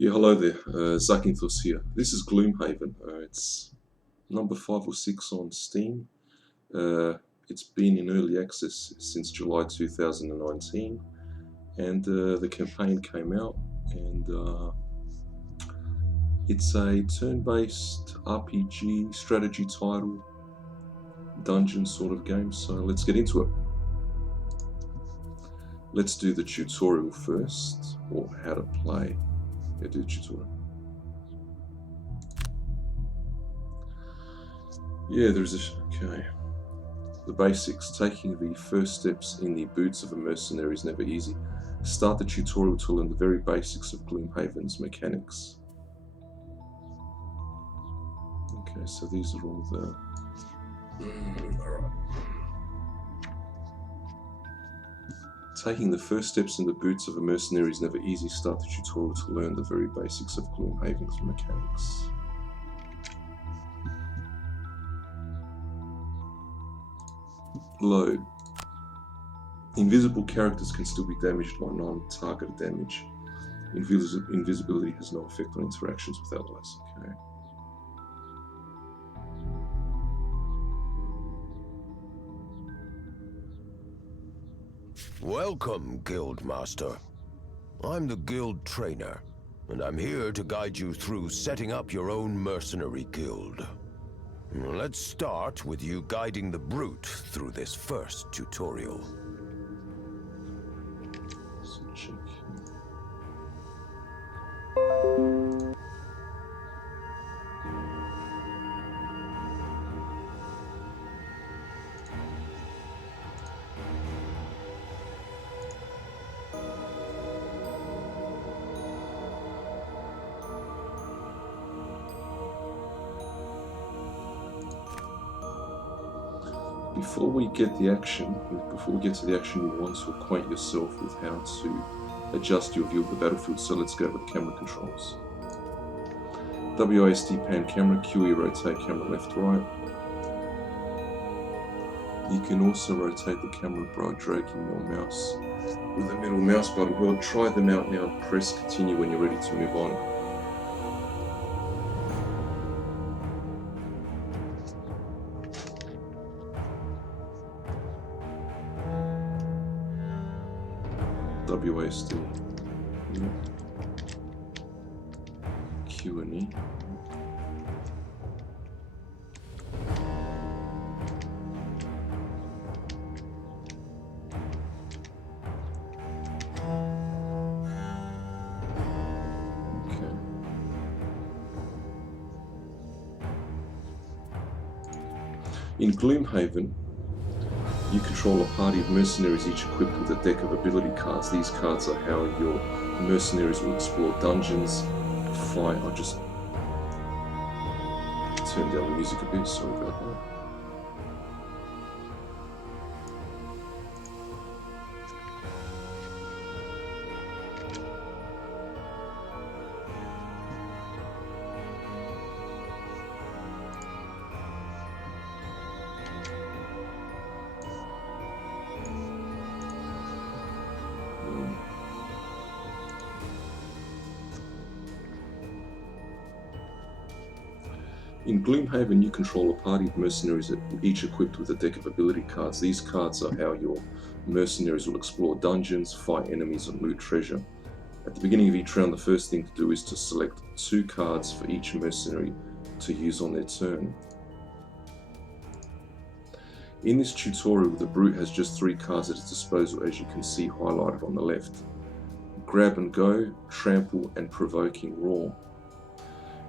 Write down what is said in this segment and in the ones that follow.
Yeah, hello there. Zakinthos here. This is Gloomhaven. It's number 5 or 6 on Steam. It's been in early access since July 2019, and the campaign came out, and it's a turn-based RPG strategy title, dungeon sort of game. So let's get into it. Let's do the tutorial first, or how to play. Yeah, do the tutorial. Yeah, there's a... okay. The basics. Taking the first steps in the boots of a mercenary is never easy. Start the tutorial to learn the very basics of Gloomhaven's mechanics. Okay, so these are all the... Alright. Taking the first steps in the boots of a mercenary is never easy. Start the tutorial to learn the very basics of Gloomhaven's mechanics. Load. Invisible characters can still be damaged by non-targeted damage. Invisibility has no effect on interactions with allies. Okay. Welcome, Guildmaster. I'm the Guild Trainer, and I'm here to guide you through setting up your own mercenary guild. Let's start with you guiding the Brute through this first tutorial. Before we get to the action, you want to acquaint yourself with how to adjust your view of the battlefield. So let's go over the camera controls. WASD pan camera, QE rotate camera left right. You can also rotate the camera by dragging your mouse with the middle mouse button. Well, try them out now and press continue when you're ready to move on. WASD, Q and E. Okay. In Gloomhaven, you control a party of mercenaries, each equipped with a deck of ability cards. These cards are how your mercenaries will explore dungeons, fight. I'll just turn down the music a bit, sorry about that. In Gloomhaven, you control a party of mercenaries, each equipped with a deck of ability cards. These cards are how your mercenaries will explore dungeons, fight enemies, and loot treasure. At the beginning of each round, the first thing to do is to select 2 cards for each mercenary to use on their turn. In this tutorial, the Brute has just 3 cards at its disposal, as you can see highlighted on the left. Grab and Go, Trample, and Provoking Rule.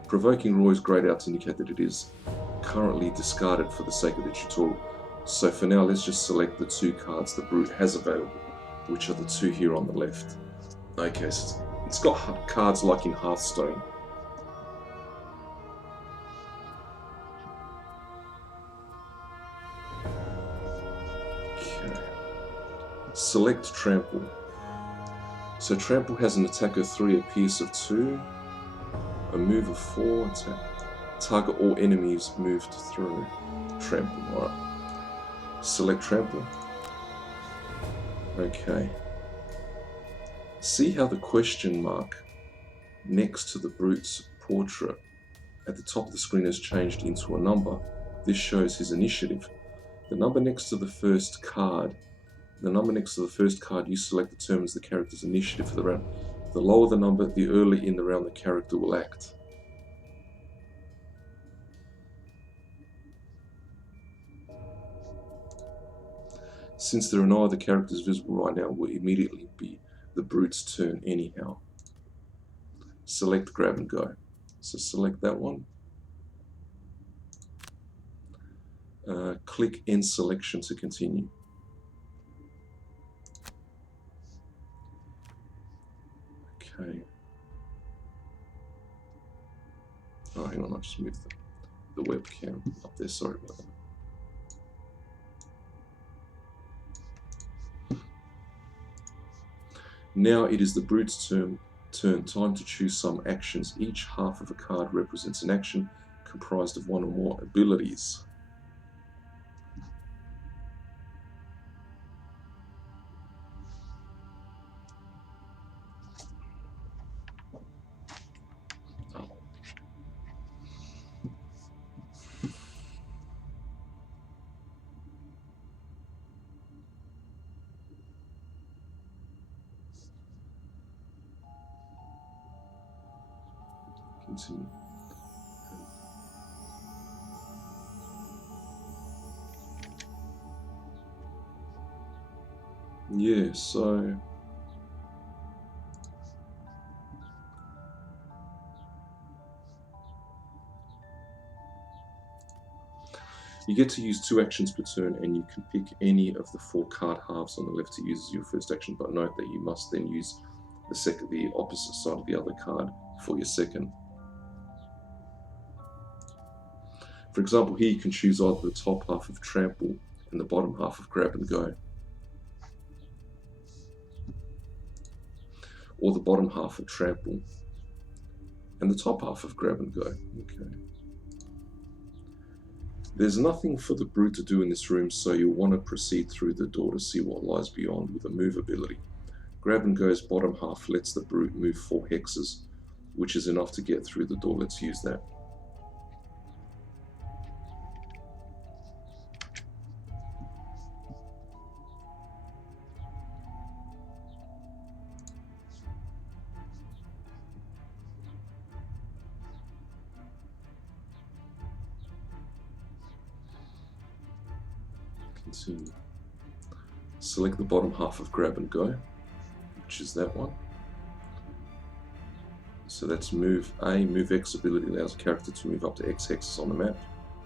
Provoking Rule is grayed out to indicate that it is currently discarded for the sake of the tutorial. So for now, let's just select the 2 cards the Brute has available, which are the 2 here on the left. Okay, so it's got cards like in Hearthstone. Okay. Select Trample. So Trample has an attack of 3, a pierce of 2, a move of 4, attack. Target all enemies moved through. Trample, alright. Select Trample. Okay. See how the question mark next to the Brute's portrait at the top of the screen has changed into a number. This shows his initiative. The number next to the first card you select determines the character's initiative for the round. The lower the number, the earlier in the round the character will act. Since there are no other characters visible right now, it will immediately be the Brute's turn anyhow. Select grab and go. So select that one. Click end selection to continue. Okay. Oh, hang on, I just moved the webcam up there. Sorry about that. Now it is the Brute's turn. Time to choose some actions. Each half of a card represents an action comprised of one or more abilities. Continue. Yeah, so you get to use 2 actions per turn, and you can pick any of the 4 card halves on the left to use as your first action, but note that you must then use the opposite side of the other card for your second. For example, here you can choose either the top half of Trample and the bottom half of Grab and Go, or the bottom half of Trample and the top half of Grab and Go. Okay. There's nothing for the Brute to do in this room, so you'll want to proceed through the door to see what lies beyond with a move ability. Grab and Go's bottom half lets the Brute move 4 hexes, which is enough to get through the door. Let's use that. Continue. Select the bottom half of Grab and Go, which is that one. So that's move A. Move X ability allows a character to move up to X hexes on the map.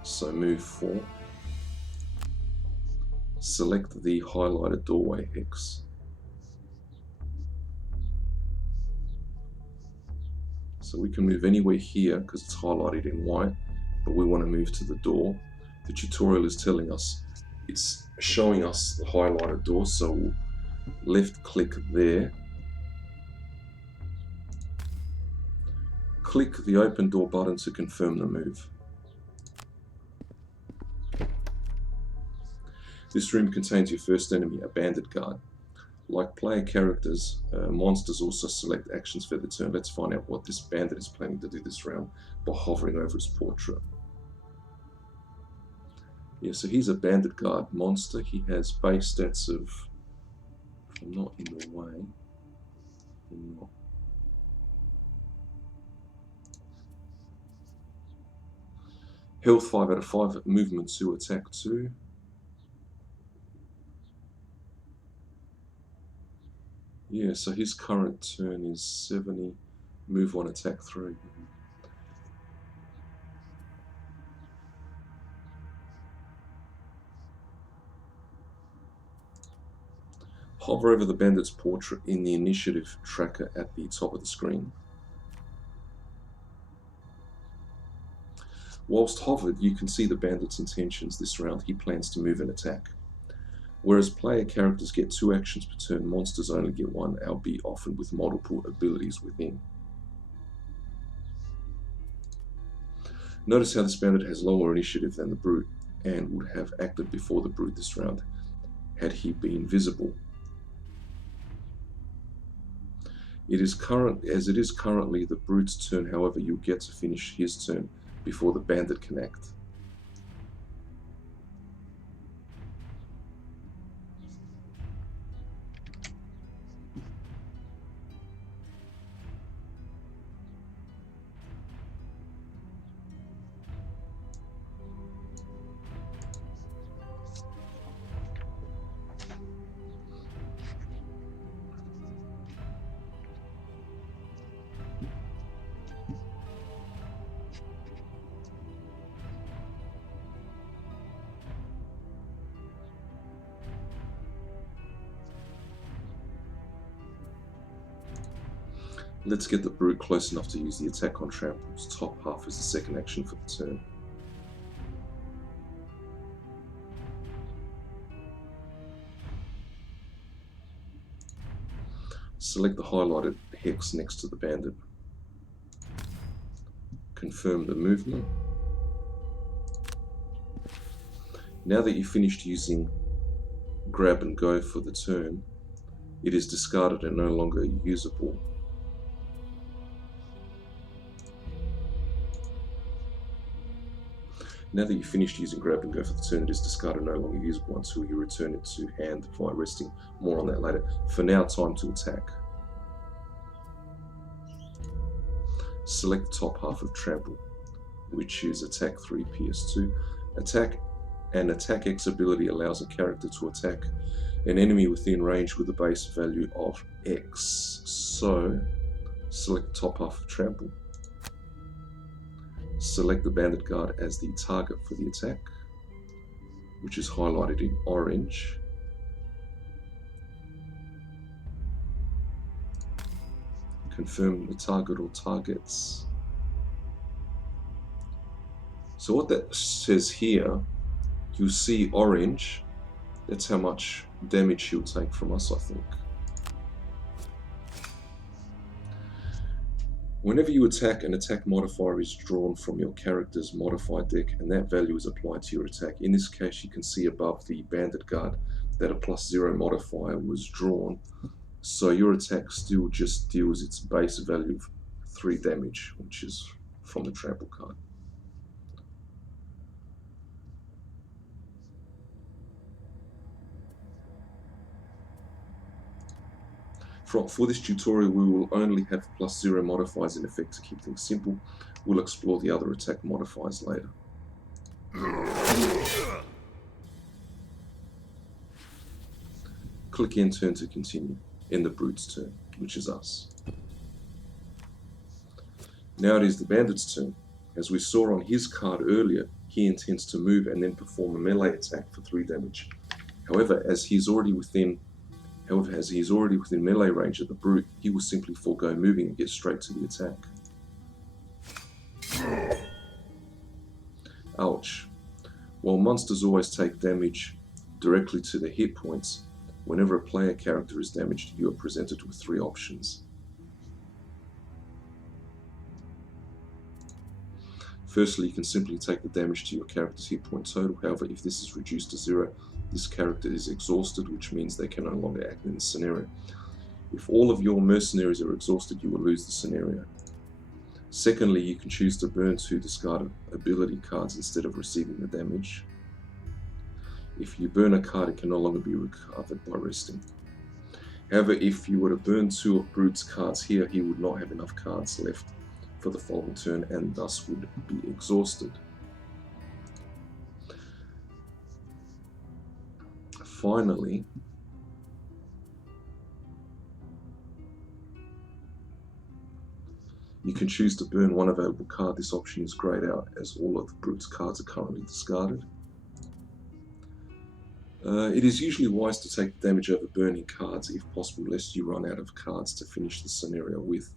So move 4. Select the highlighted doorway hex. So we can move anywhere here because it's highlighted in white, but we want to move to the door. The tutorial is telling us, it's showing us the highlighted door, so we'll left click there. Click the open door button to confirm the move. This room contains your first enemy, a Bandit Guard. Like player characters, monsters also select actions for their turn. Let's find out what this bandit is planning to do this round by hovering over his portrait. Yeah, so he's a Bandit Guard monster. He has base stats of, if I'm not in the way, health 5 out of 5, movement 2, attack 2. Yeah, so his current turn is 70, move 1, attack 3. Hover over the bandit's portrait in the initiative tracker at the top of the screen. Whilst hovered, you can see the bandit's intentions this round. He plans to move and attack. Whereas player characters get 2 actions per turn, monsters only get 1, albeit often with multiple abilities within. Notice how this bandit has lower initiative than the Brute, and would have acted before the Brute this round, had he been visible. As it is currently the Brute's turn, however, you'll get to finish his turn before the Bandit can act. Let's get the Brute close enough to use the attack on Trample's top half as the second action for the turn. Select the highlighted hex next to the Bandit. Confirm the movement. Now that you've finished using Grab and Go for the turn, it is discarded and no longer usable. Now that you've finished using Grab and Go for the turn, it is discarded and no longer usable until you return it to hand via resting. More on that later. For now, time to attack. Select the top half of Trample, which is Attack 3 PS2. Attack X ability allows a character to attack an enemy within range with a base value of X. So, select the top half of Trample. Select the Bandit Guard as the target for the attack, which is highlighted in orange. Confirm the target or targets. So what that says here, you see orange, that's how much damage he'll take from us, I think. Whenever you attack, an attack modifier is drawn from your character's modifier deck, and that value is applied to your attack. In this case, you can see above the Bandit Guard that a +0 modifier was drawn, so your attack still just deals its base value of 3 damage, which is from the Trample card. For this tutorial, we will only have +0 modifiers in effect to keep things simple. We'll explore the other attack modifiers later. Click End Turn to continue. End the Brute's turn, which is us. Now it is the Bandit's turn. As we saw on his card earlier, he intends to move and then perform a melee attack for 3 damage. However, as he's already within melee range of the Brute, he will simply forego moving and get straight to the attack. Ouch. While monsters always take damage directly to their hit points, whenever a player character is damaged, you are presented with 3 options. Firstly, you can simply take the damage to your character's hit point total. However, if this is reduced to 0, this character is exhausted, which means they can no longer act in the scenario. If all of your mercenaries are exhausted, you will lose the scenario. Secondly, you can choose to burn 2 discarded ability cards instead of receiving the damage. If you burn a card, it can no longer be recovered by resting. However, if you were to burn 2 of Brute's cards here, he would not have enough cards left for the following turn and thus would be exhausted. Finally, you can choose to burn 1 available card. This option is grayed out as all of the Brute's cards are currently discarded. It is usually wise to take the damage over burning cards if possible, lest you run out of cards to finish the scenario with.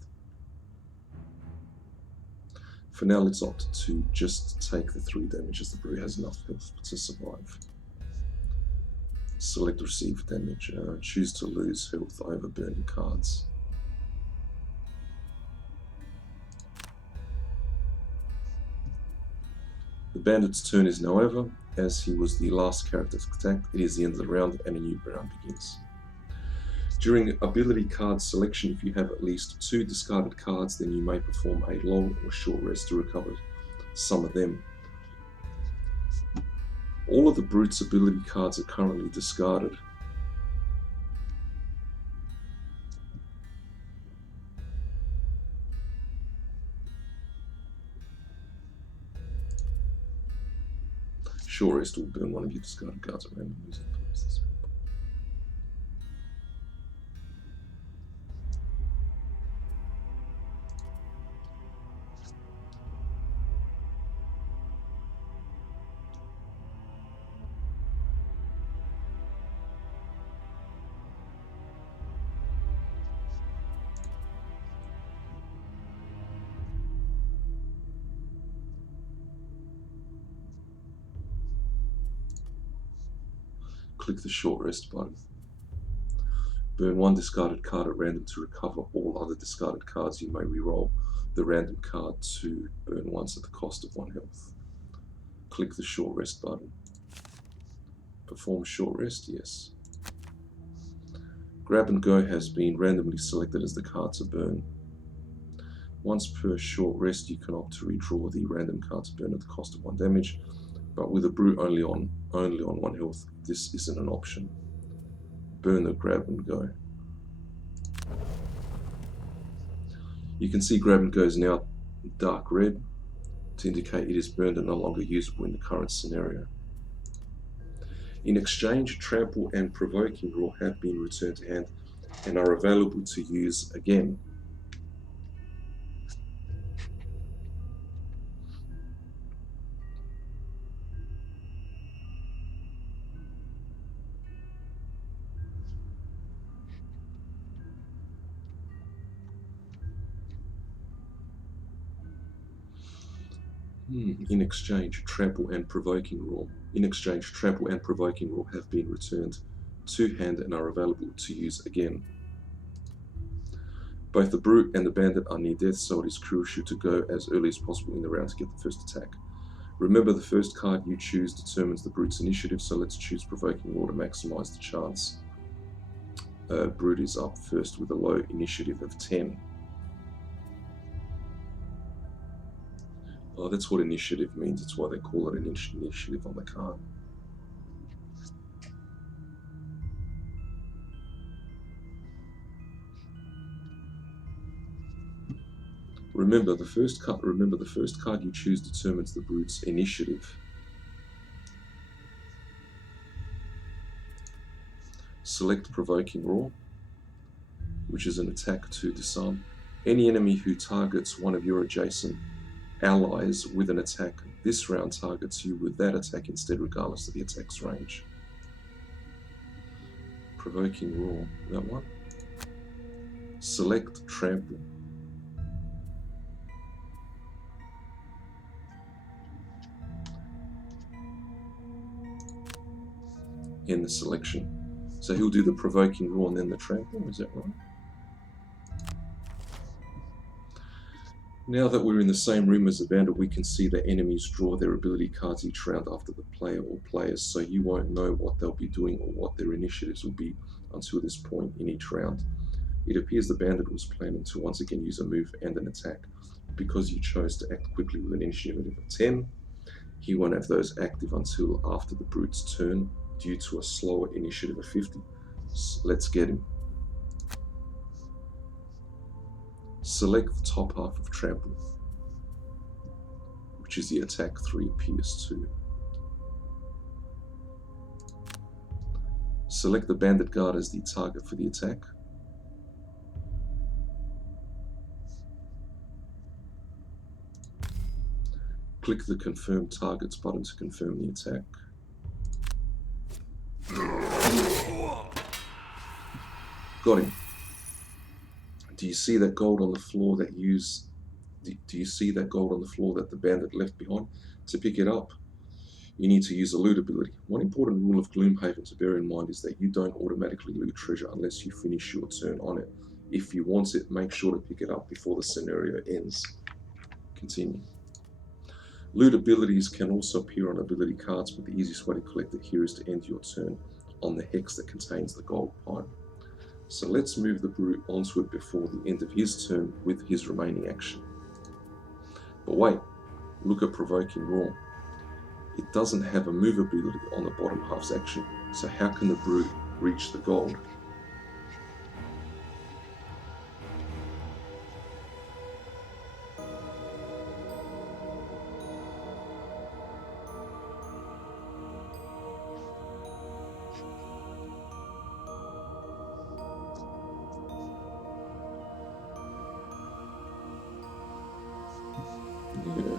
For now, let's opt to just take the 3 damage as the Brute has enough health to survive. Select receive damage. Choose to lose health over burning cards. The Bandit's turn is now over. As he was the last character to attack, it is the end of the round and a new round begins. During ability card selection, if you have at least 2 discarded cards, then you may perform a long or short rest to recover some of them. All of the Brute's ability cards are currently discarded. Short rest will burn one of your discarded cards at random. Click the short rest button. Burn 1 discarded card at random to recover all other discarded cards. You may reroll the random card to burn once at the cost of 1 health. Click the short rest button. Perform short rest, yes. Grab and Go has been randomly selected as the card to burn. Once per short rest, you can opt to redraw the random card to burn at the cost of 1 damage, but with a Brute only on 1 health, this isn't an option. Burn the Grab and Go. You can see Grab and Go is now dark red to indicate it is burned and no longer usable in the current scenario. In exchange, Trample and Provoking Rule have been returned to hand and are available to use again. In exchange, Trample and Provoking Rule. In exchange, Trample and Provoking Rule have been returned to hand and are available to use again. Both the Brute and the Bandit are near death, so it is crucial to go as early as possible in the round to get the first attack. Remember, the first card you choose determines the Brute's initiative, so let's choose Provoking Rule to maximize the chance. Brute is up first with a low initiative of 10. Oh, that's what initiative means. It's why they call it an initiative on the card. Remember, the first card you choose determines the Brute's initiative. Select Provoking Rule, which is an attack to disarm. Any enemy who targets one of your adjacent allies with an attack this round targets you with that attack instead, regardless of the attack's range. Provoking Rule, that one. Select Trample. In the selection. So he'll do the Provoking Rule and then the Trample, is that right? Now that we're in the same room as the Bandit, we can see that enemies draw their ability cards each round after the player or players, so you won't know what they'll be doing or what their initiatives will be until this point in each round. It appears the Bandit was planning to once again use a move and an attack. Because you chose to act quickly with an initiative of 10, he won't have those active until after the Brute's turn due to a slower initiative of 50. So let's get him. Select the top half of Trample, which is the attack 3 PS2. Select the Bandit Guard as the target for the attack. Click the Confirm Targets button to confirm the attack. Got him. Do you see that gold on the floor that the Bandit left behind? To pick it up, you need to use a loot ability. One important rule of Gloomhaven to bear in mind is that you don't automatically loot treasure unless you finish your turn on it. If you want it, make sure to pick it up before the scenario ends. Continue. Loot abilities can also appear on ability cards, but the easiest way to collect it here is to end your turn on the hex that contains the gold pipe. So let's move the brute onto it before the end of his turn with his remaining action. But wait, look at Provoking Rule. It doesn't have a move ability on the bottom half's action, so how can the brute reach the gold? Yeah.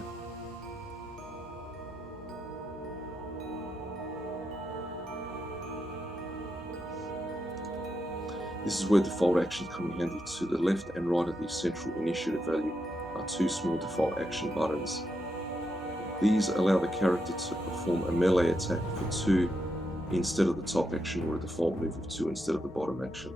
This is where default actions come in handy. To the left and right of the central initiative value are two small default action buttons. These allow the character to perform a melee attack for 2 instead of the top action, or a default move of 2 instead of the bottom action.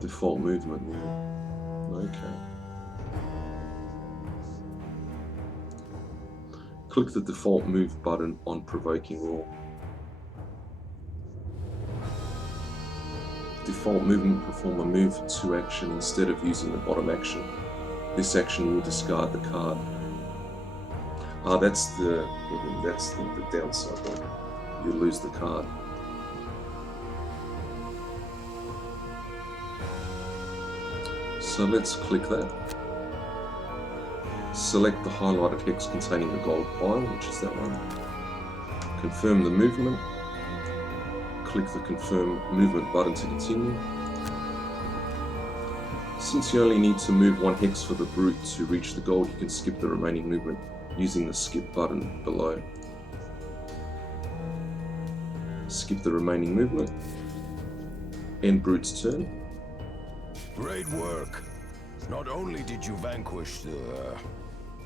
Default movement, yeah. Okay. Click the default move button on Provoking Rule. Default movement, perform a move 2 action instead of using the bottom action. This action will discard the card. That's the downside. You lose the card. So let's click that. Select the highlighted hex containing the gold pile, which is that one. Confirm the movement. Click the confirm movement button to continue. Since you only need to move 1 hex for the brute to reach the gold, you can skip the remaining movement using the skip button below. Skip the remaining movement. End brute's turn. Great work. Not only did you vanquish the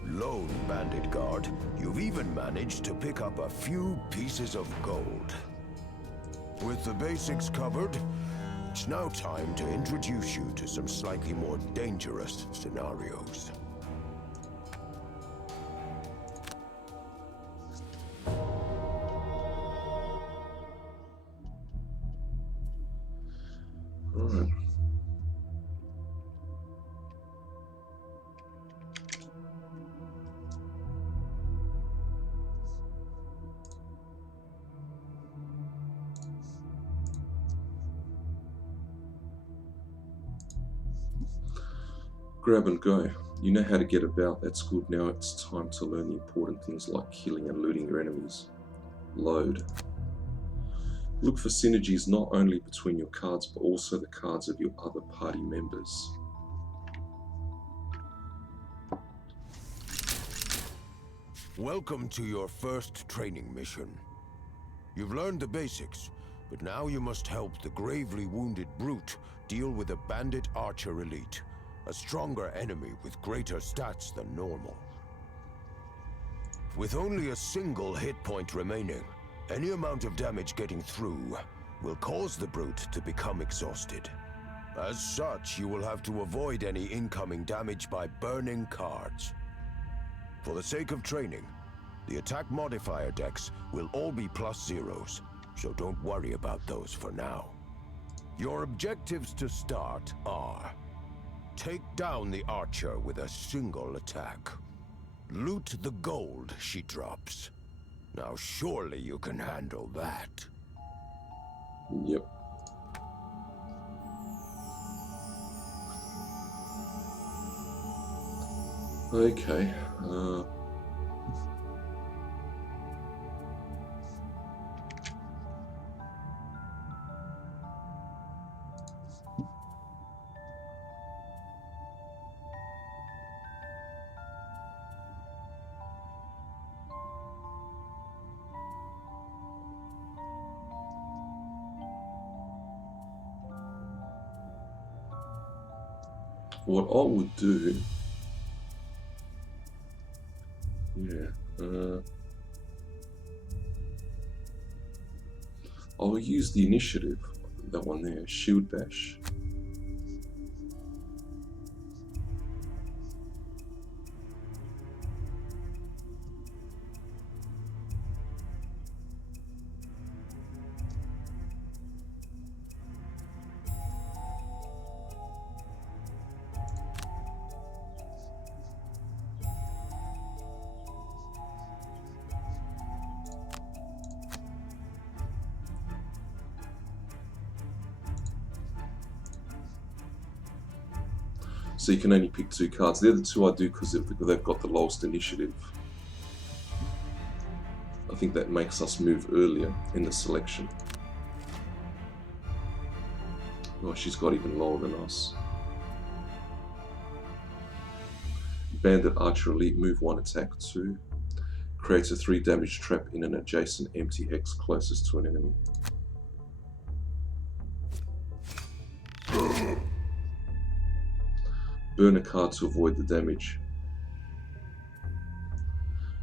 lone Bandit Guard, you've even managed to pick up a few pieces of gold. With the basics covered, it's now time to introduce you to some slightly more dangerous scenarios. Alright. Grab and go. You know how to get about, that's good. Now it's time to learn the important things like killing and looting your enemies. Load. Look for synergies not only between your cards, but also the cards of your other party members. Welcome to your first training mission. You've learned the basics, but now you must help the gravely wounded brute deal with a bandit archer elite, a stronger enemy with greater stats than normal. With only a single hit point remaining, any amount of damage getting through will cause the brute to become exhausted. As such, you will have to avoid any incoming damage by burning cards. For the sake of training, the attack modifier decks will all be +0s, so don't worry about those for now. Your objectives to start are: take down the archer with a single attack. Loot the gold she drops. Now surely you can handle that. Yep. Okay. What I would do, I'll use the initiative, that one there, Shield Bash. So you can only pick 2 cards. The other 2 I do because they've got the lowest initiative. I think that makes us move earlier in the selection. Oh, she's got even lower than us. Bandit Archer Elite, move 1, attack 2. Creates a 3 damage trap in an adjacent empty hex closest to an enemy. Burn a card to avoid the damage.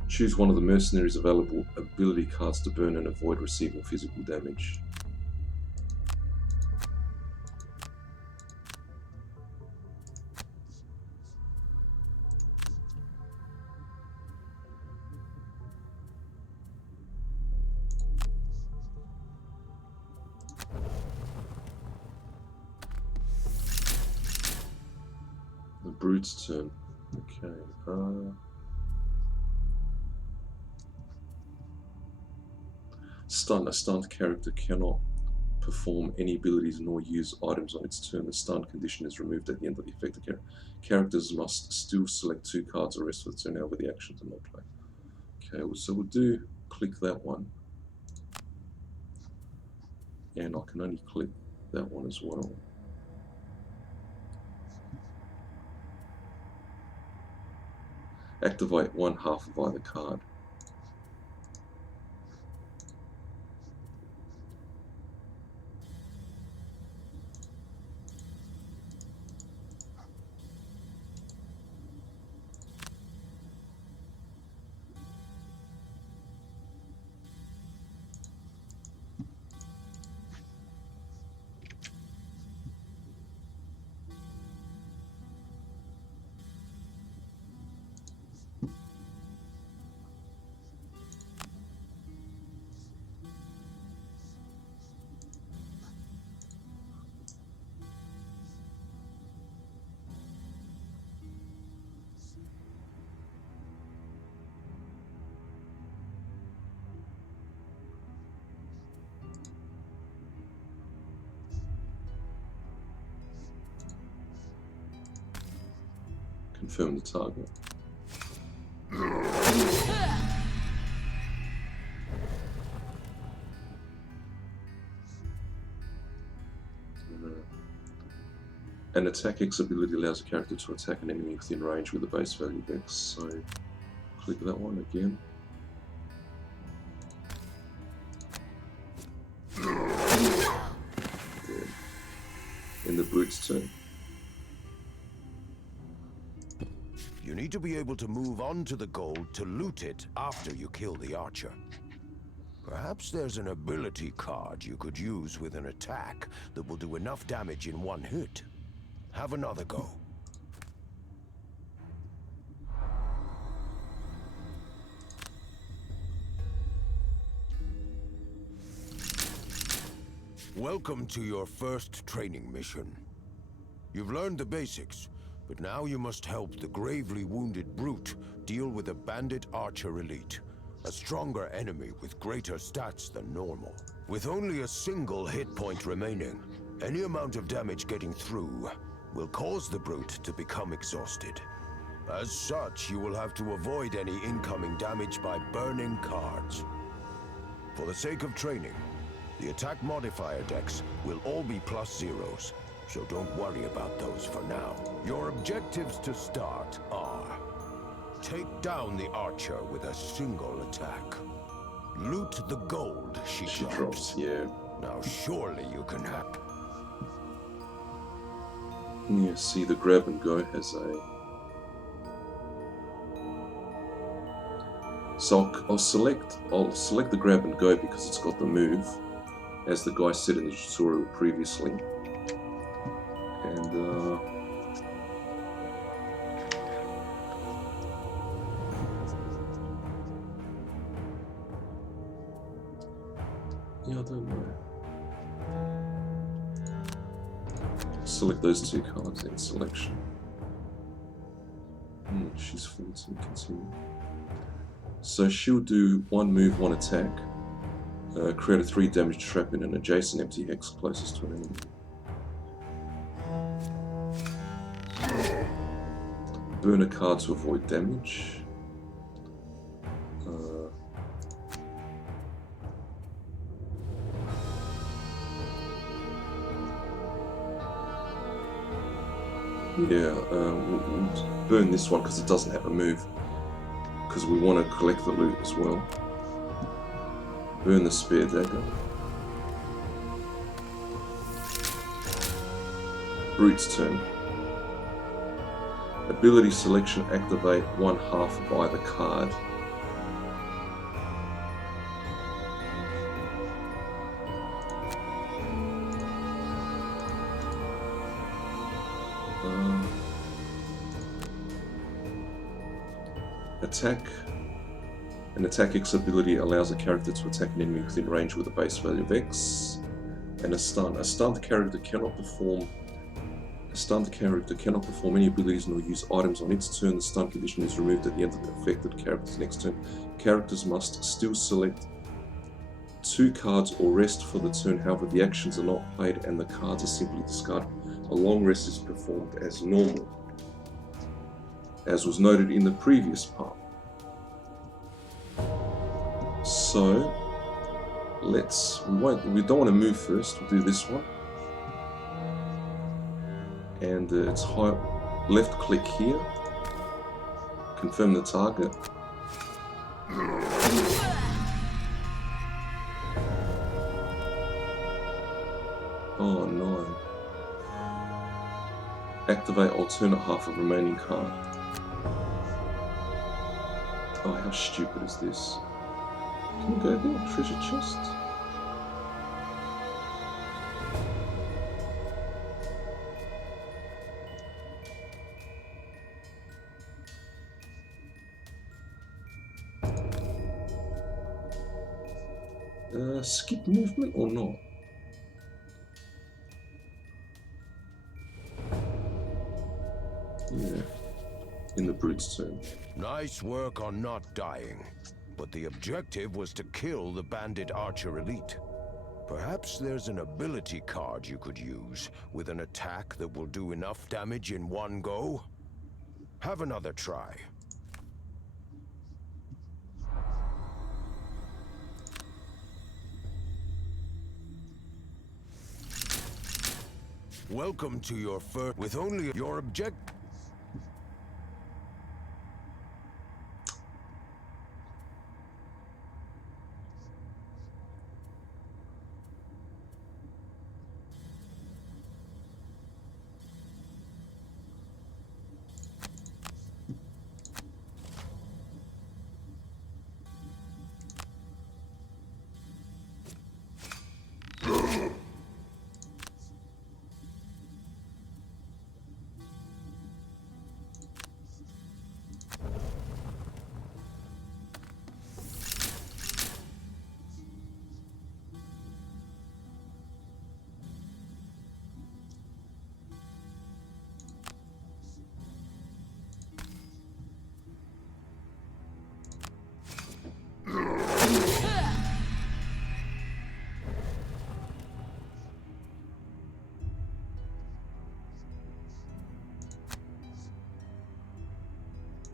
Choose one of the mercenaries' available ability cards to burn and avoid receiving physical damage. The Brute's turn. Okay. Stun. A stunned character cannot perform any abilities nor use items on its turn. The stun condition is removed at the end of the affected character. Characters must still select 2 cards or rest for the turn. However, the action to not play. Okay, so we'll do click that one. And I can only click that one as well. Activate 1/2 of either card. Confirm the target. An attack X ability allows a character to attack an enemy within range with a base value of X. So click that one again. In the Brute's turn. You need to be able to move on to the gold to loot it after you kill the archer. Perhaps there's an ability card you could use with an attack that will do enough damage in 1 hit. Have another go. Welcome to your first training mission. You've learned the basics, but now you must help the gravely wounded brute deal with a bandit archer elite, a stronger enemy with greater stats than normal. With only a single hit point remaining, any amount of damage getting through will cause the brute to become exhausted. As such, you will have to avoid any incoming damage by burning cards. For the sake of training, the attack modifier decks will all be +0s, so don't worry about those for now. Your objectives to start are: take down the archer with a single attack. Loot the gold she drops. Yeah. Now surely you can have. Yeah, see, the grab and go has a... So I'll select the grab and go because it's got the move, as the guy said in the tutorial previously. And yeah, I don't know. Select those 2 cards in selection. She's 14, continue. So she'll do 1 move, 1 attack. Create a 3 damage trap in an adjacent empty hex closest to an enemy. Burn a card to avoid damage. We'll burn this one because it doesn't have a move. Because we want to collect the loot as well. Burn the spare dagger. Brute's turn. Ability selection, activate 1/2 of either card. Attack. An attack X ability allows a character to attack an enemy within range with a base value of X. And a stun. A stunned character cannot perform any abilities nor use items on its turn. The stun condition is removed at the end of the affected character's next turn. Characters must still select 2 cards or rest for the turn, however the actions are not played and the cards are simply discarded. A long rest is performed as normal, as was noted in the previous part. So we don't want to move first, we'll do this one. And it's left click here, confirm the target. Oh no. Activate alternate half of remaining card. Oh, how stupid is this? Can we go there? Treasure chest? Skip movement or not? Yeah, in the brute's turn. Nice work on not dying, but the objective was to kill the bandit archer elite. Perhaps there's an ability card you could use with an attack that will do enough damage in one go. Have another try. Welcome to your first, with only your object.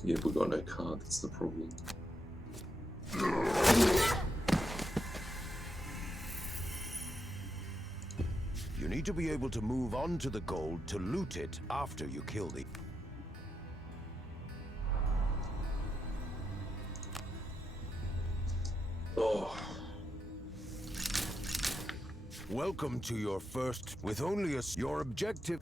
Yeah, we got no card, that's the problem. You need to be able to move on to the gold to loot it after you kill the... Oh. Welcome to your first, with only your objective.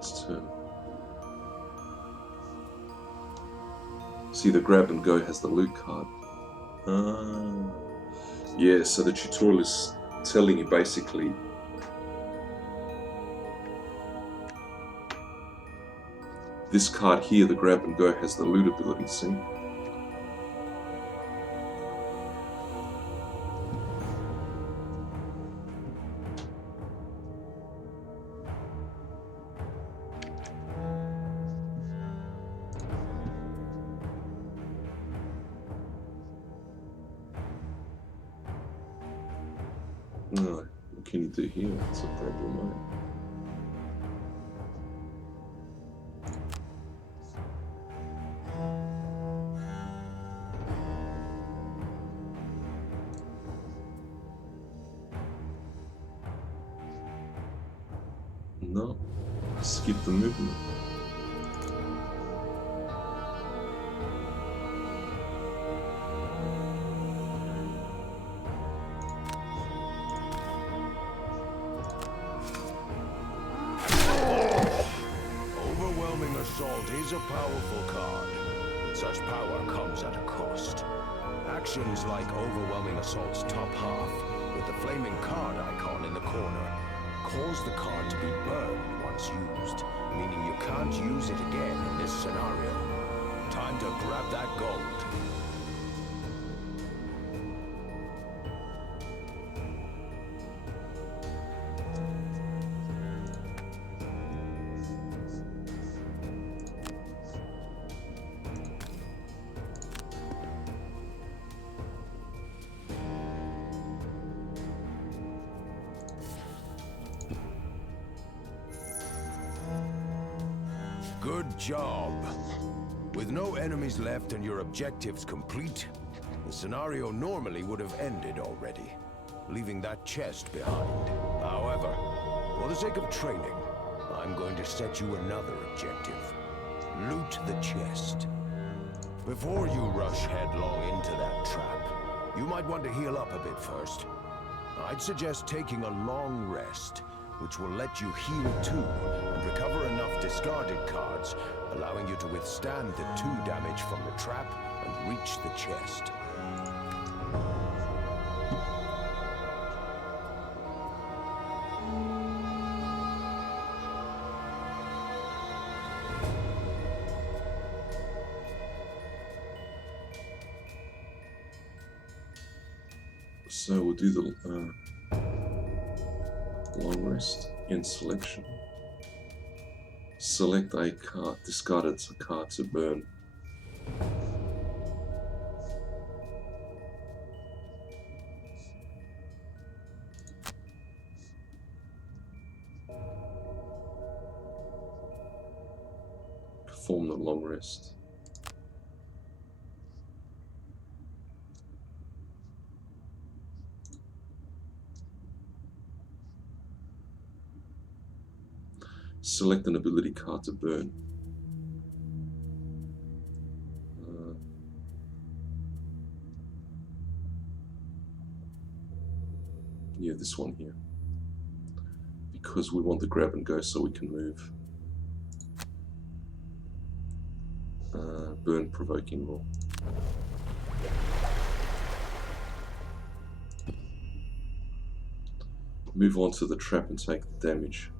its turn. See, the grab and go has the loot card. Ah. Yeah, so the tutorial is telling you basically this card here, the grab and go, has the loot ability, see? No, what can you do here? That's a problem, eh? No, skip the movement. Overwhelming Assault is a powerful card, but such power comes at a cost. Actions like Overwhelming Assault's top half, with the flaming card icon in the corner, cause the card to be burned once used, meaning you can't use it again in this scenario. Time to grab that gold. Good job. With no enemies left and your objectives complete, the scenario normally would have ended already, leaving that chest behind. However, for the sake of training, I'm going to set you another objective. Loot the chest. Before you rush headlong into that trap, you might want to heal up a bit first. I'd suggest taking a long rest, which will let you heal too, and recover enough discarded cards, allowing you to withstand the 2 damage from the trap and reach the chest. So we'll do the long rest in selection. Select a card, discard a card to burn. Perform the long rest. Select an ability card to burn. Yeah, this one here. Because we want the grab and go so we can move. Burn Provoking Rule. Move on to the trap and take the damage.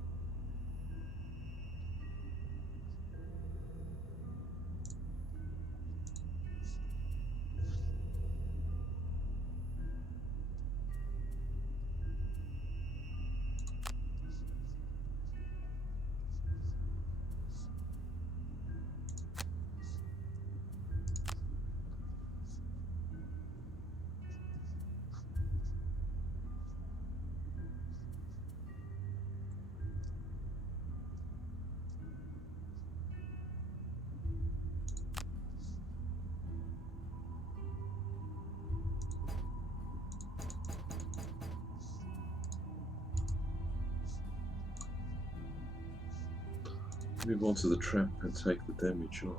Move on to the trap and take the damage on.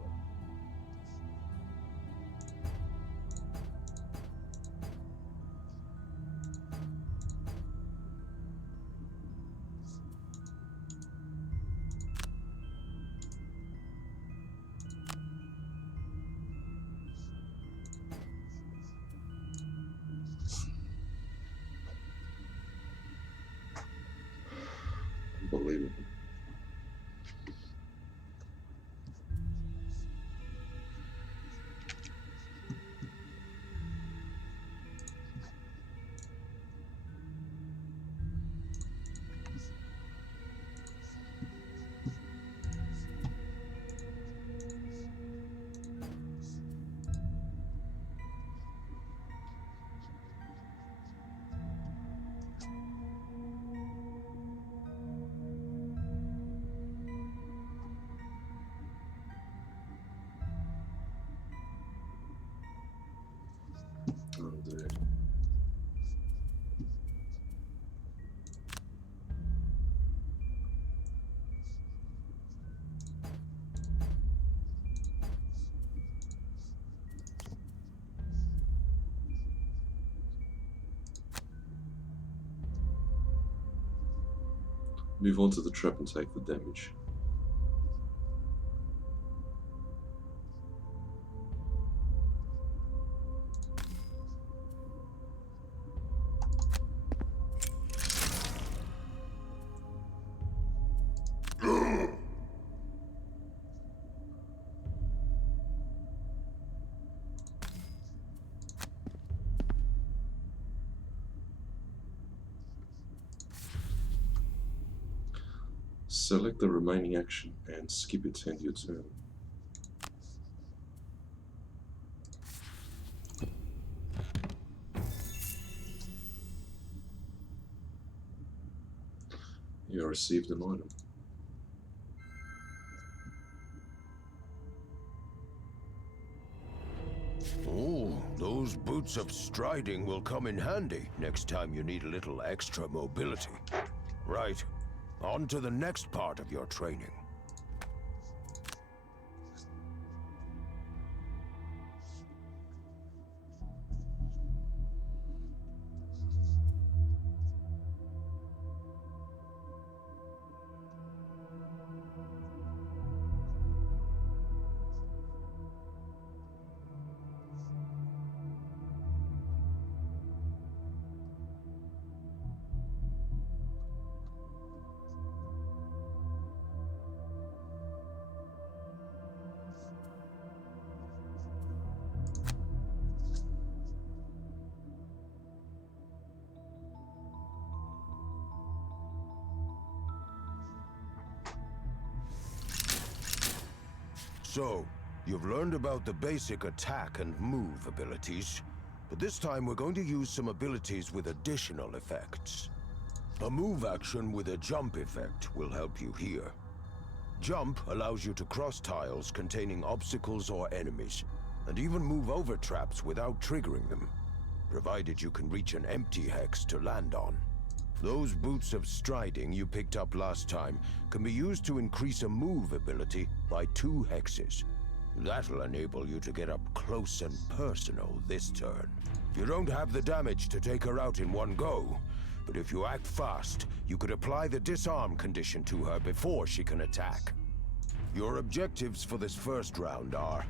unbelievable. Oh, dude. Move on to the trap and take the damage. Select the remaining action and skip it to end your turn. You received an item. Oh, those boots of striding will come in handy next time you need a little extra mobility. Right, on to the next part of your training. So, you've learned about the basic attack and move abilities, but this time we're going to use some abilities with additional effects. A move action with a jump effect will help you here. Jump allows you to cross tiles containing obstacles or enemies, and even move over traps without triggering them, provided you can reach an empty hex to land on. Those boots of striding you picked up last time can be used to increase a move ability by 2 hexes. That'll enable you to get up close and personal this turn. You don't have the damage to take her out in one go, but if you act fast, you could apply the disarm condition to her before she can attack. Your objectives for this first round are: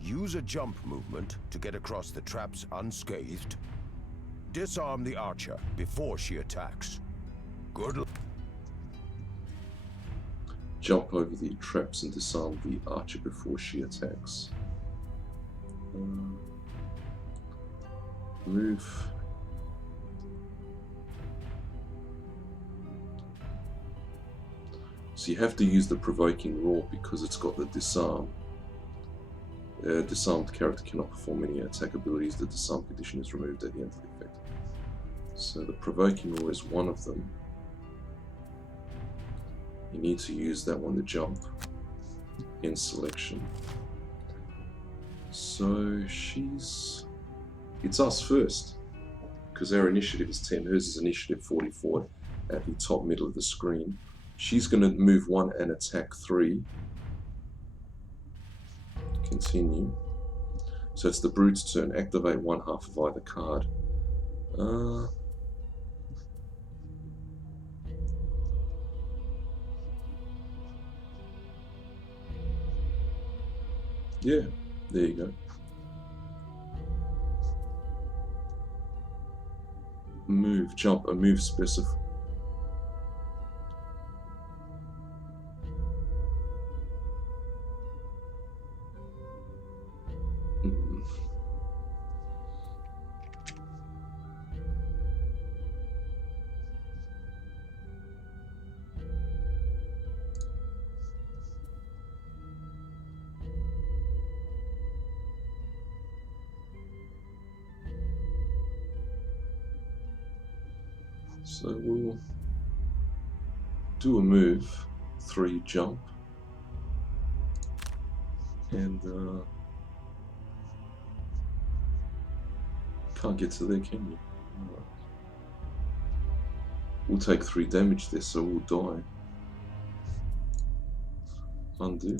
use a jump movement to get across the traps unscathed, disarm the archer before she attacks. Good luck. Jump over the traps and disarm the archer before she attacks. Move. So you have to use the Provoking Rule because it's got the disarm. A disarmed character cannot perform any attack abilities. The disarm condition is removed at the end of the effect. So the Provoking Rule is one of them. You need to use that one to jump in selection. So it's us first, because our initiative is 10, hers is initiative 44 at the top middle of the screen. She's going to move 1 and attack 3. Continue. So it's the brute's turn. Activate 1/2 of either card. Yeah, there you go. Move, jump, a move specific. So we'll do a move, 3 jump, and can't get to there, can you? Right. We'll take 3 damage there, so we'll die. Undo.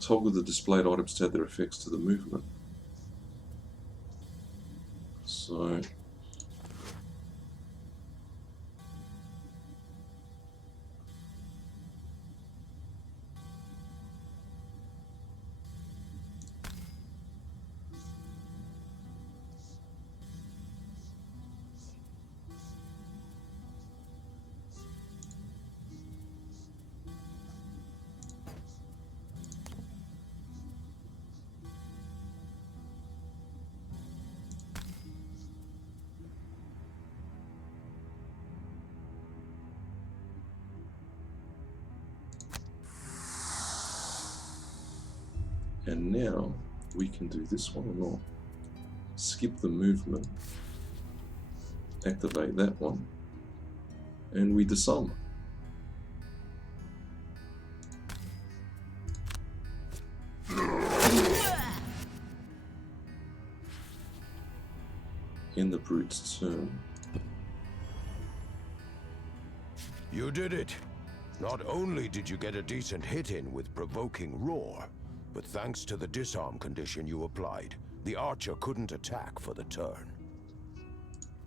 Toggle the displayed items to add their effects to the movement. So and now we can do this one or not. Skip the movement, activate that one, and we disarm. In the brute's turn. You did it! Not only did you get a decent hit in with Provoking Rule, but thanks to the disarm condition you applied, the archer couldn't attack for the turn.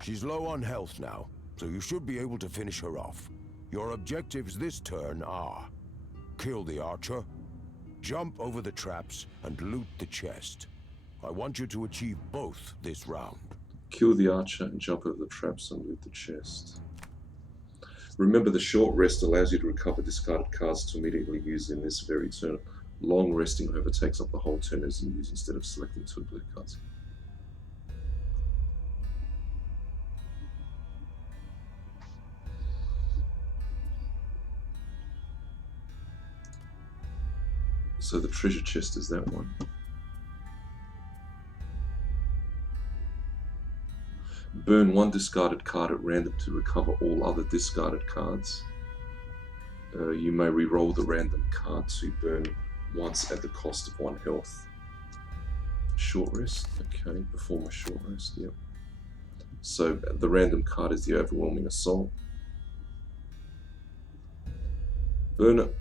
She's low on health now, so you should be able to finish her off. Your objectives this turn are: kill the archer, jump over the traps, and loot the chest. I want you to achieve both this round. Kill the archer and jump over the traps and loot the chest. Remember, the short rest allows you to recover discarded cards to immediately use in this very turn. Long resting, however, takes up the whole turn as in use instead of selecting 2 blue cards. So the treasure chest is that one. Burn 1 discarded card at random to recover all other discarded cards. You may re-roll the random card to burn once at the cost of 1 health. Short rest, okay, perform a short rest, yep. So the random card is the Overwhelming Assault. Burn it.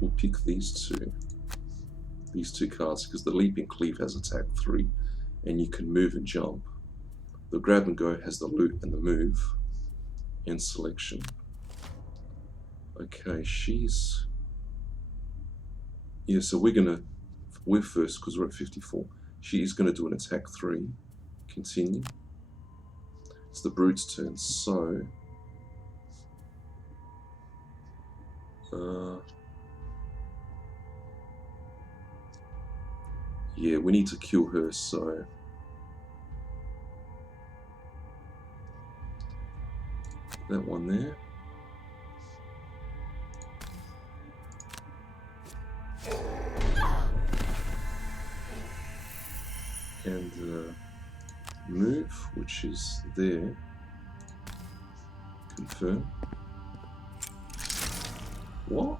We'll pick these two cards, because the Leaping Cleave has attack 3 and you can move and jump. The Grab and Go has the loot and the move and selection. Okay, she's... Yeah, so we're first because we're at 54. She is going to do an attack 3. Continue. It's the Brute's turn, so... yeah, we need to kill her, so... that one there. And move, which is there. Confirm. What?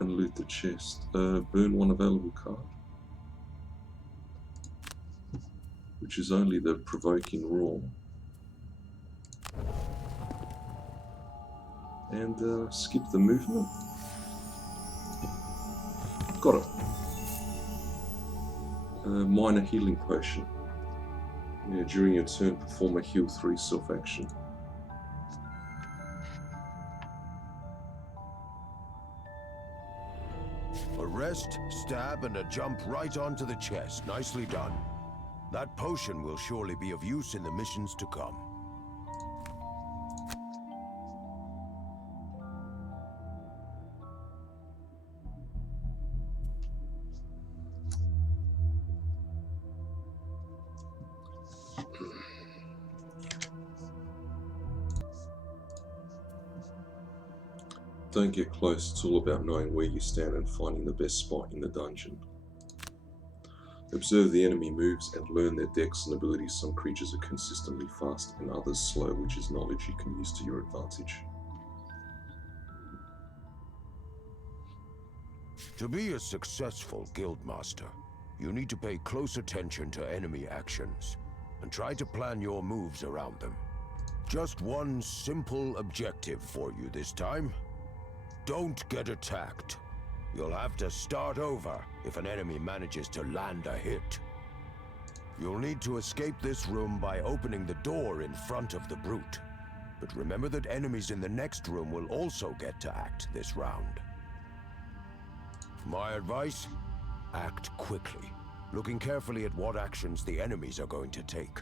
And loot the chest. Burn 1 available card. which is only the Provoking Rule. And skip the movement. Got it. Minor healing potion. Yeah, during your turn, perform a heal 3 self-action. A rest, stab, and a jump right onto the chest. Nicely done. That potion will surely be of use in the missions to come. Don't get close, it's all about knowing where you stand and finding the best spot in the dungeon. Observe the enemy moves and learn their decks and abilities. Some creatures are consistently fast and others slow, which is knowledge you can use to your advantage. To be a successful guildmaster, you need to pay close attention to enemy actions and try to plan your moves around them. Just one simple objective for you this time. Don't get attacked. You'll have to start over if an enemy manages to land a hit. You'll need to escape this room by opening the door in front of the brute. But remember that enemies in the next room will also get to act this round. My advice? Act quickly, looking carefully at what actions the enemies are going to take.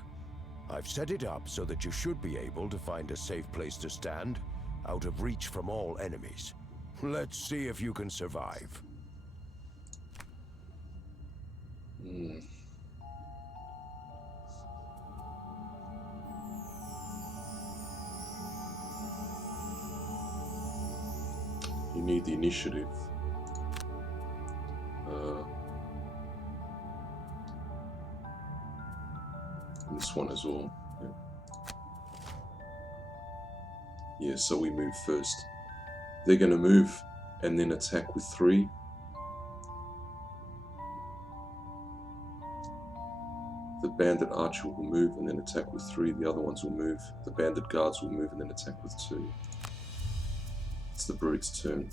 I've set it up so that you should be able to find a safe place to stand, out of reach from all enemies. Let's see if you can survive. You need the initiative. This one as well. Yeah, so we move first. They're going to move and then attack with 3. The Bandit Archer will move and then attack with 3. The other ones will move. The Bandit Guards will move and then attack with 2. It's the Brute's turn.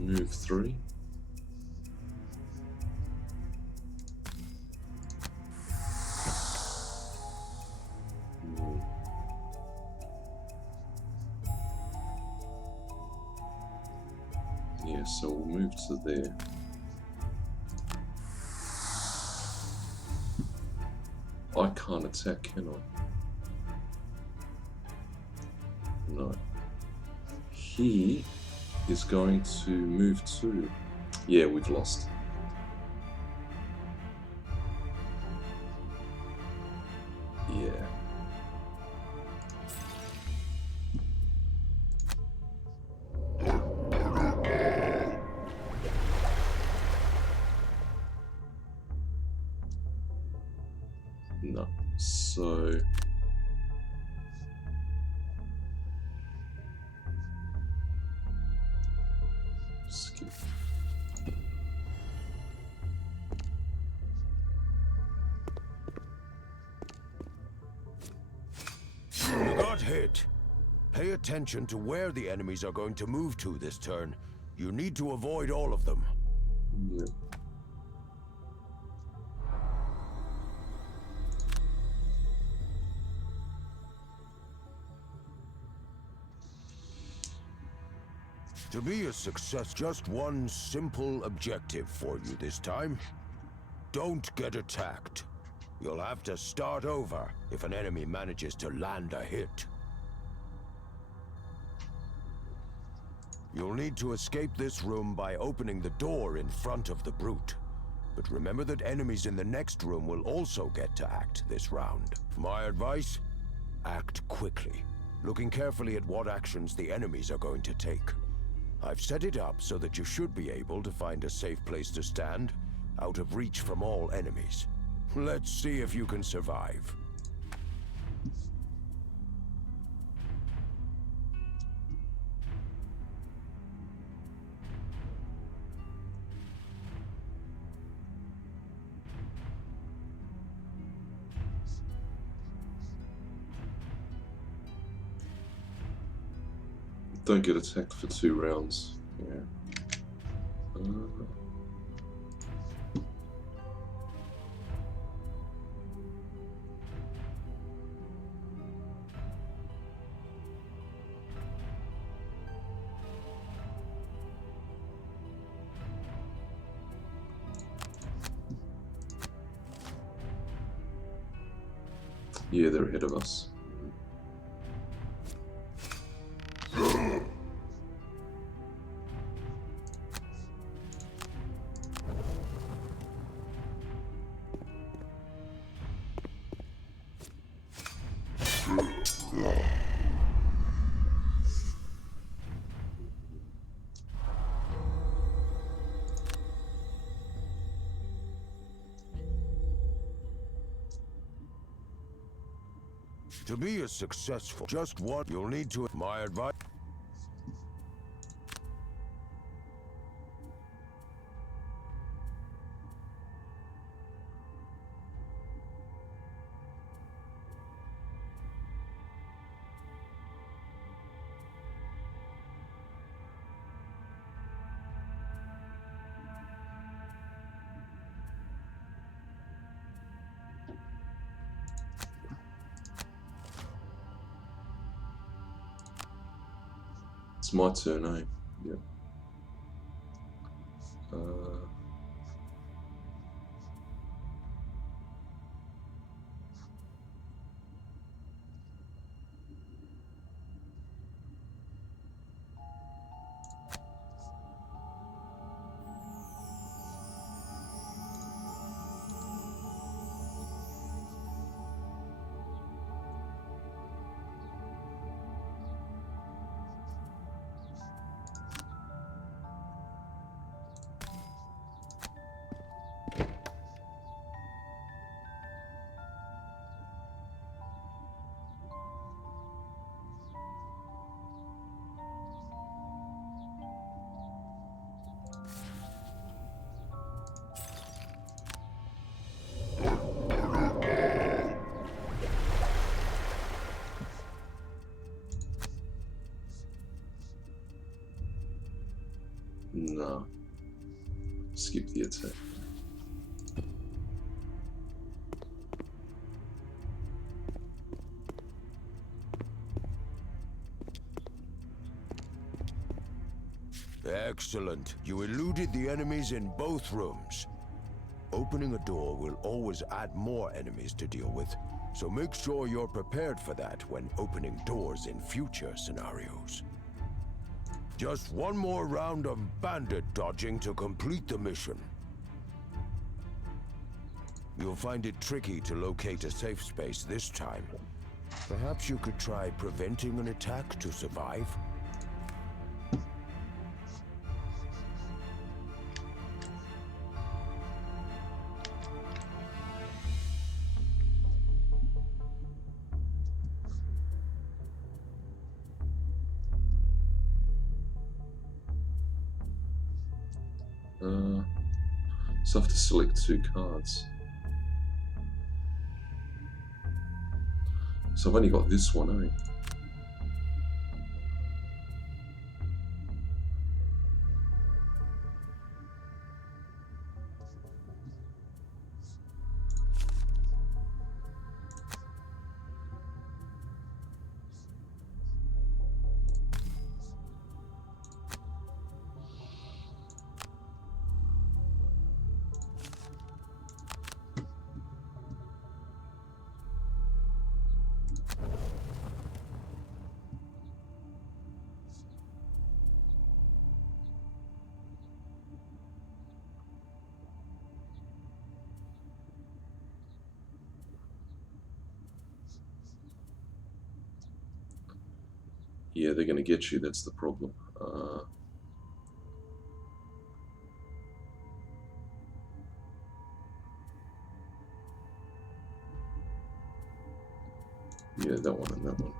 Move 3. Yeah, so we'll move to there. I can't attack, can I? No. He is going to move to... Yeah, we've lost. Yeah. No. So... skip. You got hit. Pay attention to where the enemies are going to move to this turn. You need to avoid all of them. Yeah. To be a success, just one simple objective for you this time. Don't get attacked. You'll have to start over if an enemy manages to land a hit. You'll need to escape this room by opening the door in front of the brute. But remember that enemies in the next room will also get to act this round. My advice? Act quickly, looking carefully at what actions the enemies are going to take. I've set it up so that you should be able to find a safe place to stand, out of reach from all enemies. Let's see if you can survive. Don't get attacked for 2 rounds. Yeah. Yeah, they're ahead of us. To be a successful, just what you'll need to, my advice. It's my turn, eh? Yeah. No. Skip the attack. Excellent. You eluded the enemies in both rooms. Opening a door will always add more enemies to deal with, so make sure you're prepared for that when opening doors in future scenarios. Just one more round of bandit dodging to complete the mission. You'll find it tricky to locate a safe space this time. Perhaps you could try preventing an attack to survive? So I have to select 2 cards. So I've only got this one, eh? Yeah, they're going to get you, that's the problem. Yeah, that one and that one.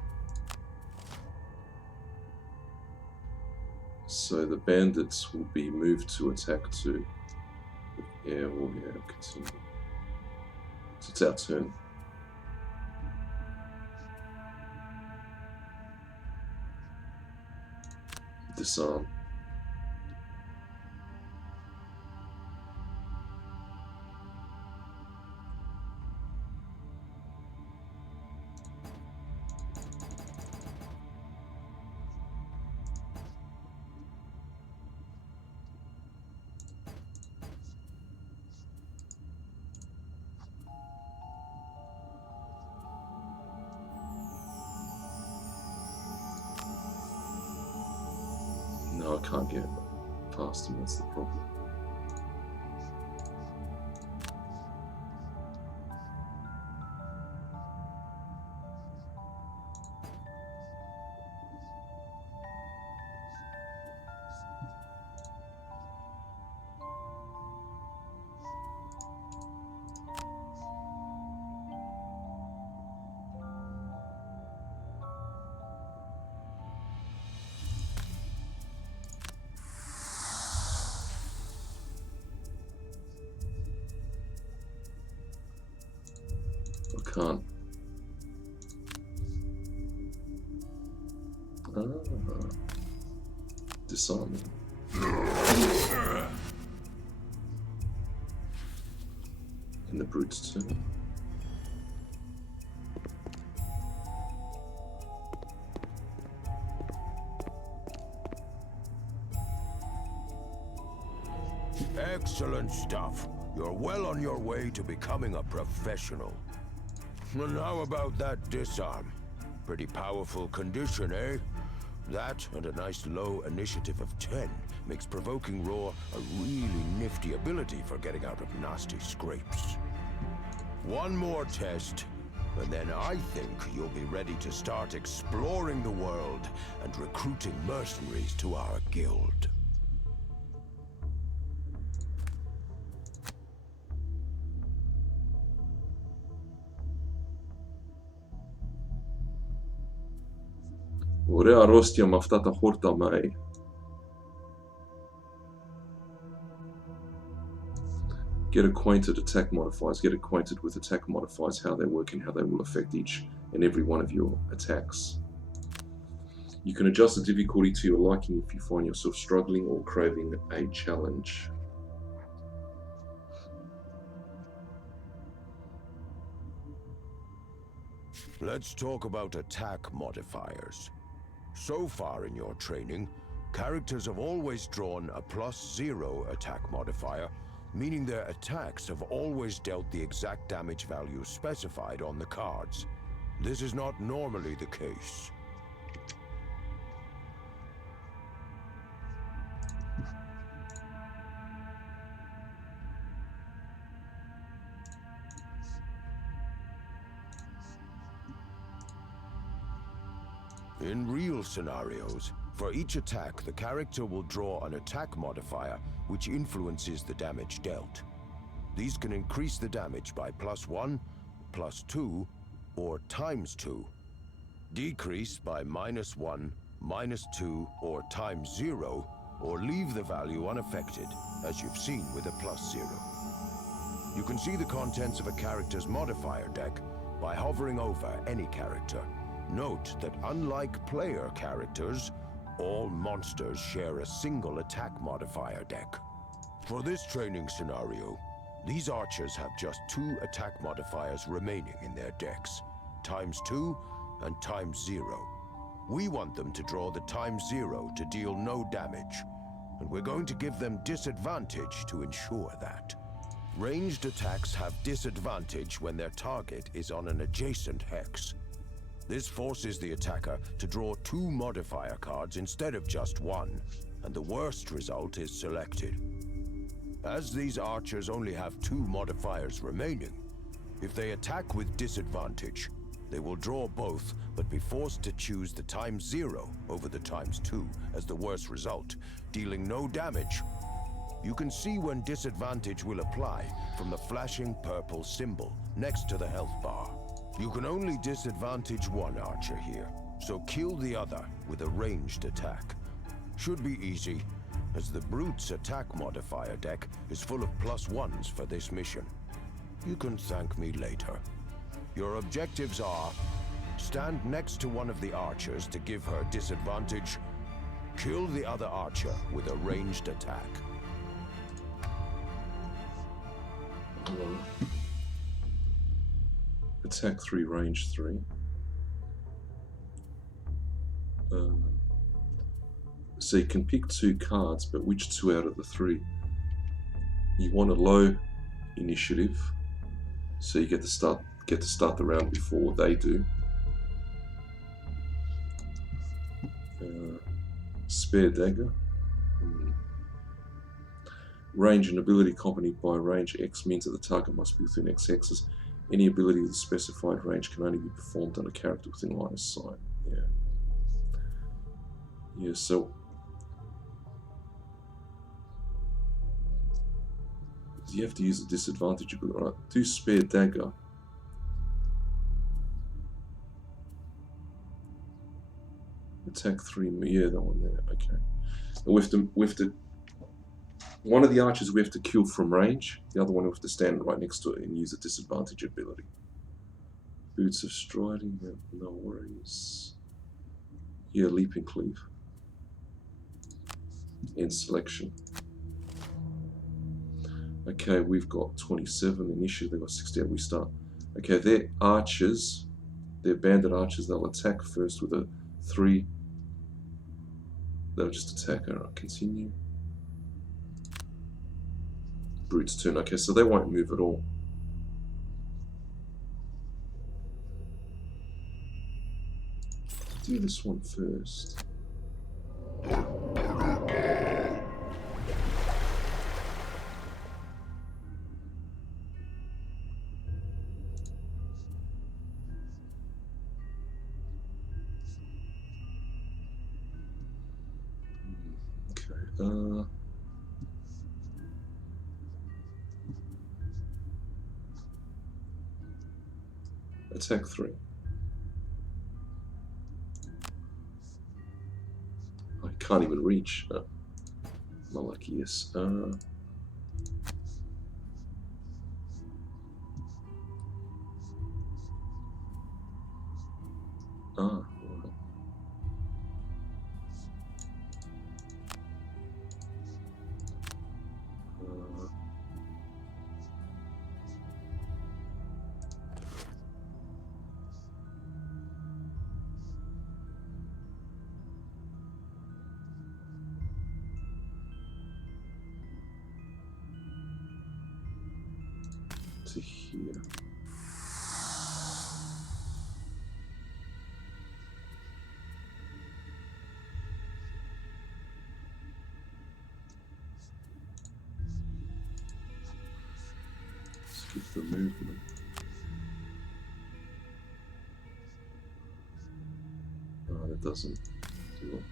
So the bandits will be moved to attack 2. Yeah, well, yeah, continue. So it's our turn. Disarm. No, I can't get past him, that's the problem. I can't. Disarming. In the brute's turn. Excellent stuff. You're well on your way to becoming a professional. And how about that disarm? Pretty powerful condition, eh? That and a nice low initiative of 10 makes Provoking Rule a really nifty ability for getting out of nasty scrapes. One more test, and then I think you'll be ready to start exploring the world and recruiting mercenaries to our guild. Ωραία αρρώστια με αυτά τα χόρτα, μάι. Get acquainted, attack modifiers. Get acquainted with attack modifiers, how they work and how they will affect each and every one of your attacks. You can adjust the difficulty to your liking if you find yourself struggling or craving a challenge. Let's talk about attack modifiers. So far in your training, characters have always drawn a +0 attack modifier, meaning their attacks have always dealt the exact damage value specified on the cards. This is not normally the case. In real scenarios, for each attack, the character will draw an attack modifier which influences the damage dealt. These can increase the damage by +1, +2, or ×2. Decrease by -1, -2, or ×0, or leave the value unaffected, as you've seen with a +0. You can see the contents of a character's modifier deck by hovering over any character. Note that unlike player characters, all monsters share a single attack modifier deck. For this training scenario, these archers have just 2 attack modifiers remaining in their decks, ×2 and ×0. We want them to draw the ×0 to deal no damage, and we're going to give them disadvantage to ensure that. Ranged attacks have disadvantage when their target is on an adjacent hex. This forces the attacker to draw 2 modifier cards instead of just 1, and the worst result is selected. As these archers only have 2 modifiers remaining, if they attack with disadvantage, they will draw both, but be forced to choose the ×0 over the ×2 as the worst result, dealing no damage. You can see when disadvantage will apply from the flashing purple symbol next to the health bar. You can only disadvantage one archer here, so kill the other with a ranged attack. Should be easy, as the Brute's attack modifier deck is full of +1s for this mission. You can thank me later. Your objectives are: stand next to one of the archers to give her disadvantage, kill the other archer with a ranged attack. Attack 3, range 3. So you can pick 2 cards, but which 2 out of the 3? You want a low initiative, so you get to start the round before they do. Spare dagger. Range and ability accompanied by range X means that the target must be within X hexes. Any ability with a specified range can only be performed on a character within line of sight. Yeah, so you have to use a disadvantage ability. Right, do spare dagger. Attack 3, yeah, that one there, okay. And we have to, one of the archers we have to kill from range, the other one we have to stand right next to it and use a disadvantage ability. Boots of striding, no worries. Yeah, leaping cleave. And selection. Okay, we've got 27 initiative, they've got 68, we start. Okay, they're archers, they're bandit archers, they'll attack first with a 3. They'll just attack. Alright, continue. Brute's turn. Okay, so they won't move at all. Do this one first. Attack 3. I can't even reach. Oh, my lucky, yes. Right. To here. Skip the movement. Oh, that doesn't do it.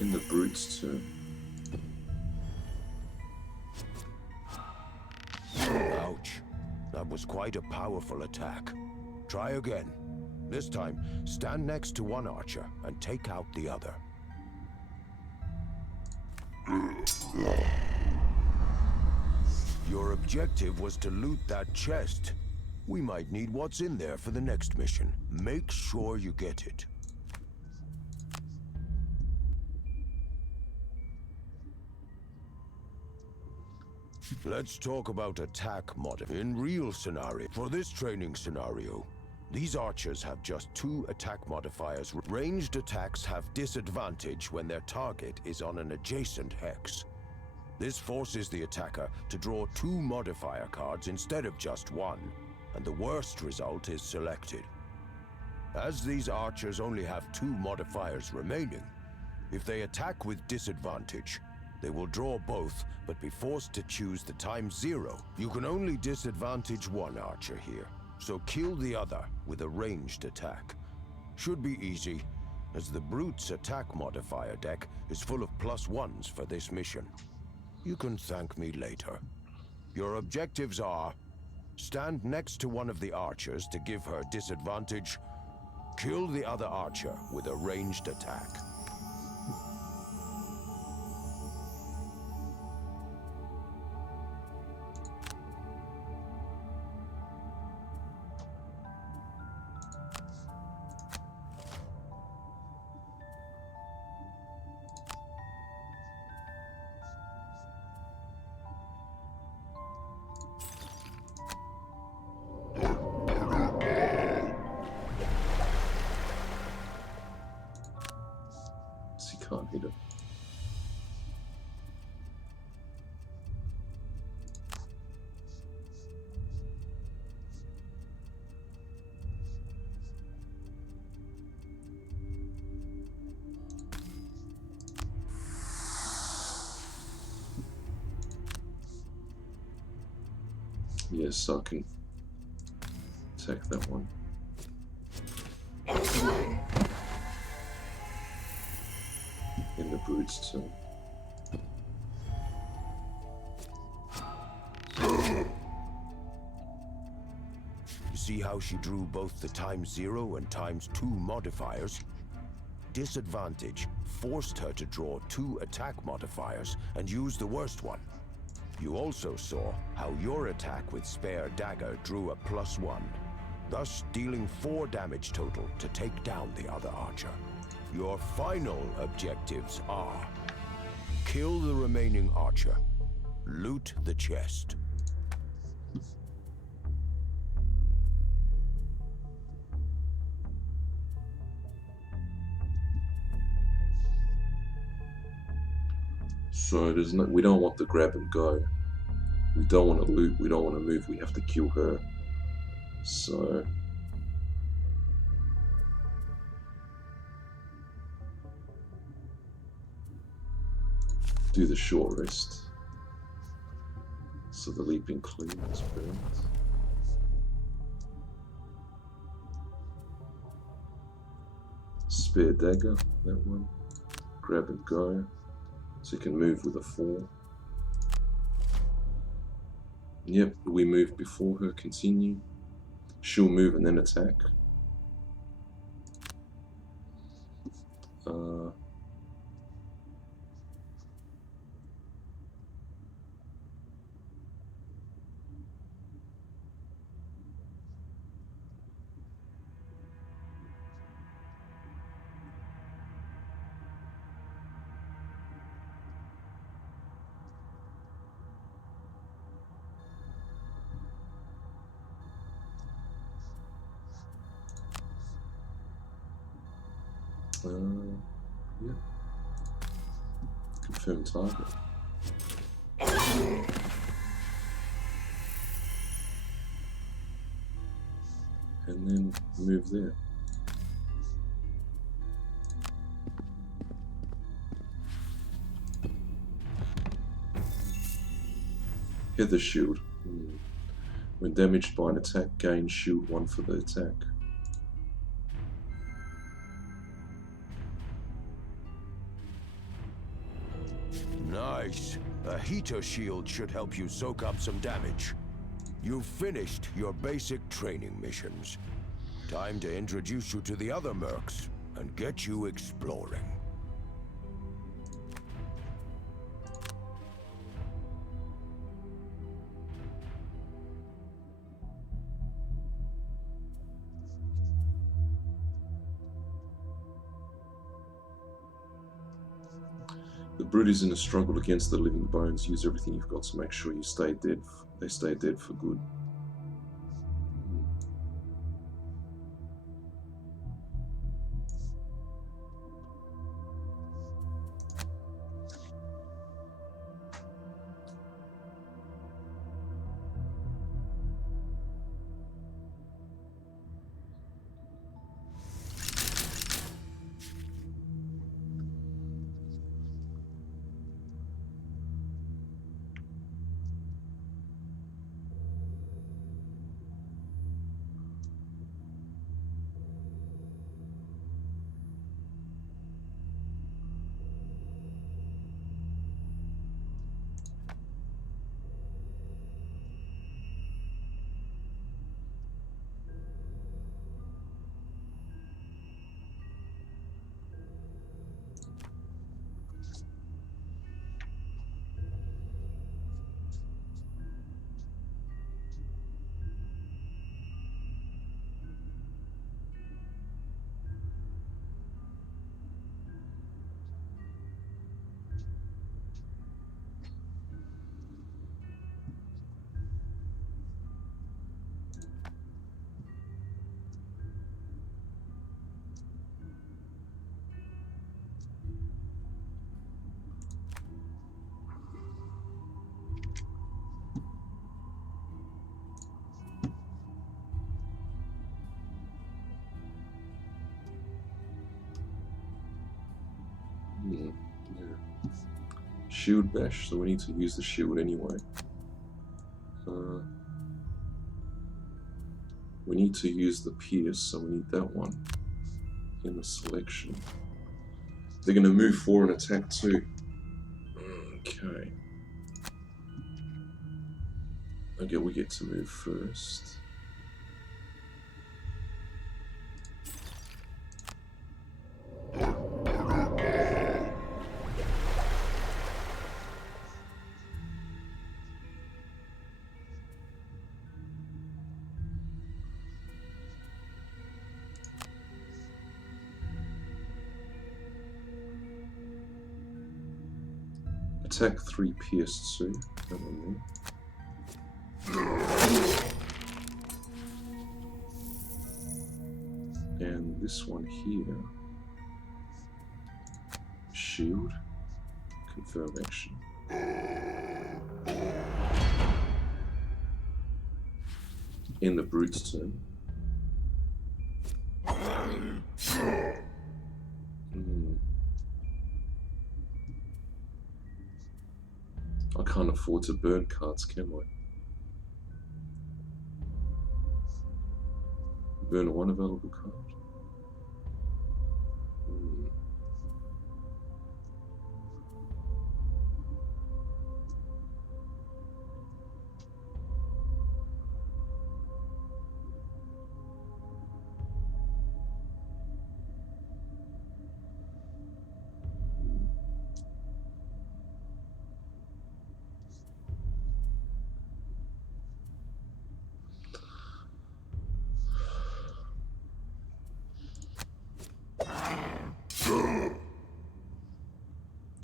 In the Brute's turn. Ouch. That was quite a powerful attack. Try again. This time, stand next to one archer and take out the other. Your objective was to loot that chest. We might need what's in there for the next mission. Make sure you get it. Let's talk about attack modifier. In real scenario, for this training scenario, these archers have just 2 attack modifiers. Ranged attacks have disadvantage when their target is on an adjacent hex. This forces the attacker to draw 2 modifier cards instead of just 1, and the worst result is selected. As these archers only have 2 modifiers remaining, if they attack with disadvantage, they will draw both, but be forced to choose the ×0. You can only disadvantage one archer here, so kill the other with a ranged attack. Should be easy, as the Brute's attack modifier deck is full of +1s for this mission. You can thank me later. Your objectives are: stand next to one of the archers to give her disadvantage, kill the other archer with a ranged attack. He can't hit it. Yes, so I can attack that one. In the brute's turn. You see how she drew both the ×0 and ×2 modifiers? Disadvantage forced her to draw 2 attack modifiers and use the worst one. You also saw how your attack with Spare Dagger drew a +1, thus dealing 4 damage total to take down the other archer. Your final objectives are: kill the remaining archer, loot the chest. So there's no, we don't want to grab and go. We don't want to loot. We don't want to move. We have to kill her. So do the short rest. So the leaping clean is burned. Spare Dagger, that one. Grab and go. So you can move with a 4. Yep, we move before her, continue. She'll move and then attack. Yeah. Confirm target. And then move there. Hit the shield. When damaged by an attack, gain shield 1 for the attack. Nice. A heater shield should help you soak up some damage. You've finished your basic training missions. Time to introduce you to the other mercs and get you exploring. The brute is in a struggle against the living bones. Use everything you've got to make sure you stay dead. They stay dead for good. Yeah. Shield bash, so we need to use the shield anyway. We need to use the pierce, so we need that one in the selection. They're going to move 4 and attack 2. Okay. Okay, we get to move first. Attack 3, pierce 2. That one there. And this one here. Shield. Confirm action. In the brute's turn. I can't afford to burn cards, can I? Burn 1 available card.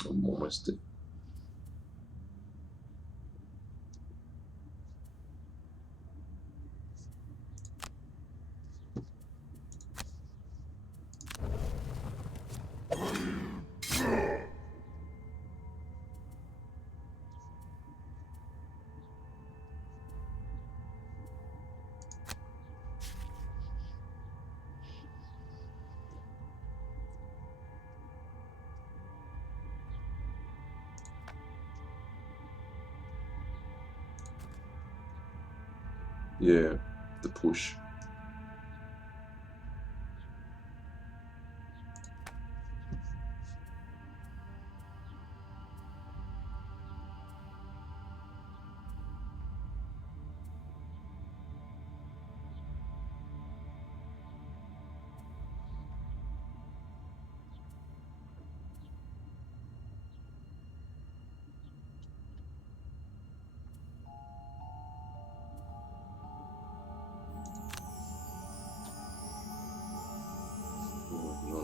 I'm almost dead. Yeah, the push. No.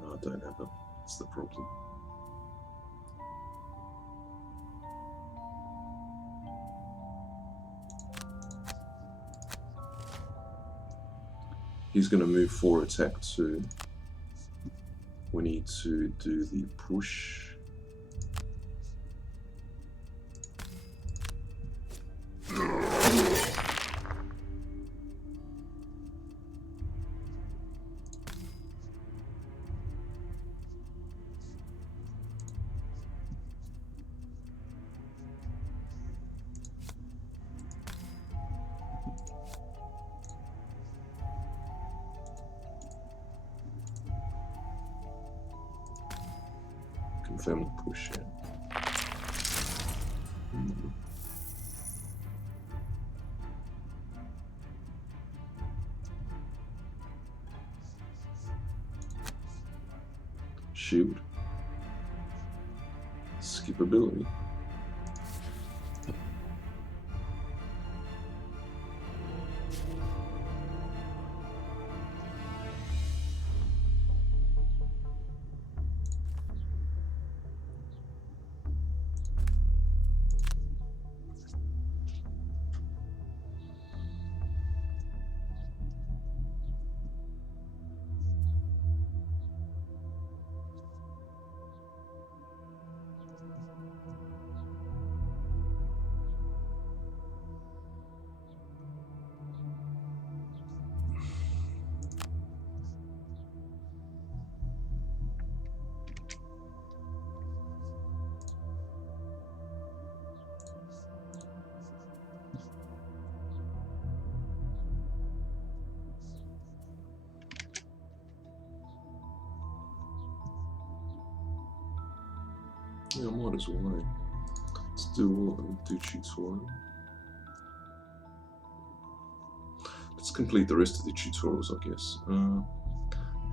No, I don't have it. That's the problem. He's going to move 4, attack 2. We need to do the push. Confirm the push, yeah. Shield. Skip ability. Yeah, I might as well, eh? Let's do all of them. Do tutorial. Let's complete the rest of the tutorials, I guess.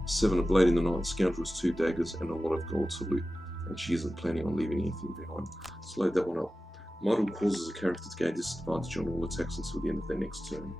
7 a blade in the night, scoundrels 2 daggers, and a lot of gold to loot. And she isn't planning on leaving anything behind. Let's load that one up. Model causes a character to gain disadvantage on all attacks until the end of their next turn.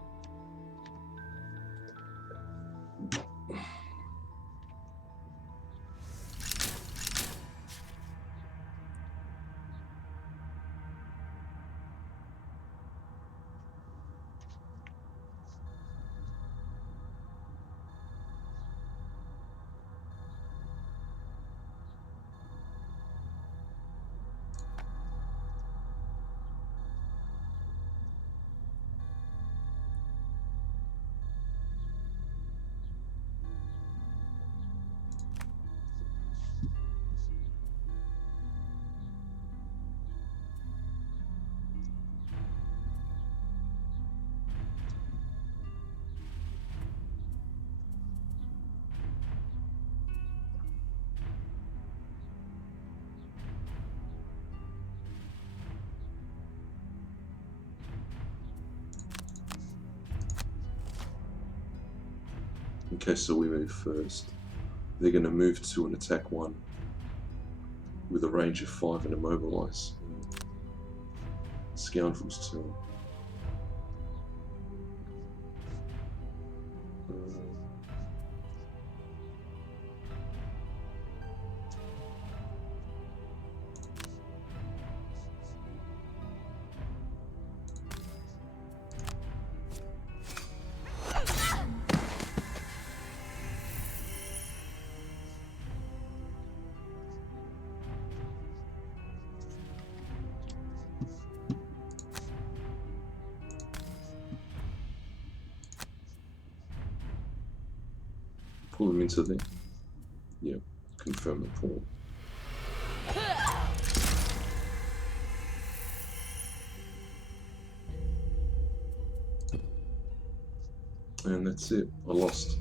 Okay, so we move first. They're going to move to an attack 1 with a range of 5 and immobilize. Scoundrels 2. Pull them into the... Yeah, confirm the pull. And that's it. I lost.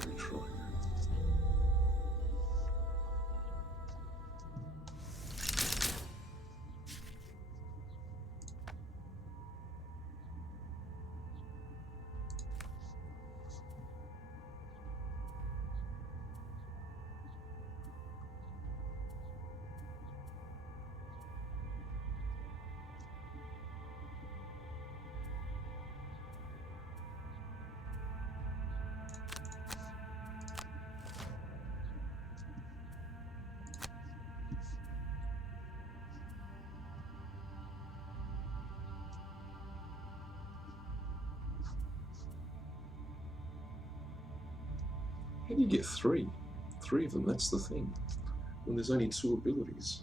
Retry. How do you get 3? 3 of them, that's the thing. When there's only 2 abilities.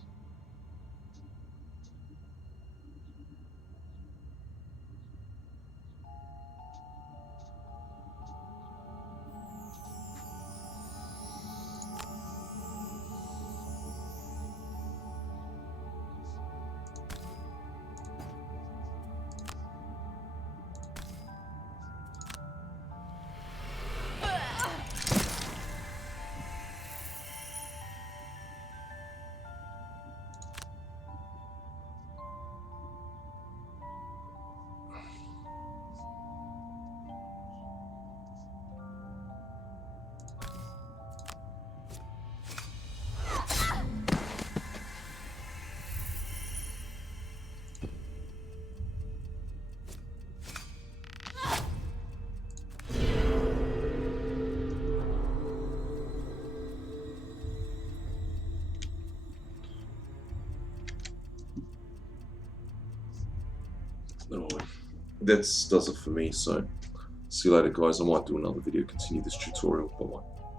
Anyway, that does it for me, so see you later guys. I might do another video, continue this tutorial. Bye bye.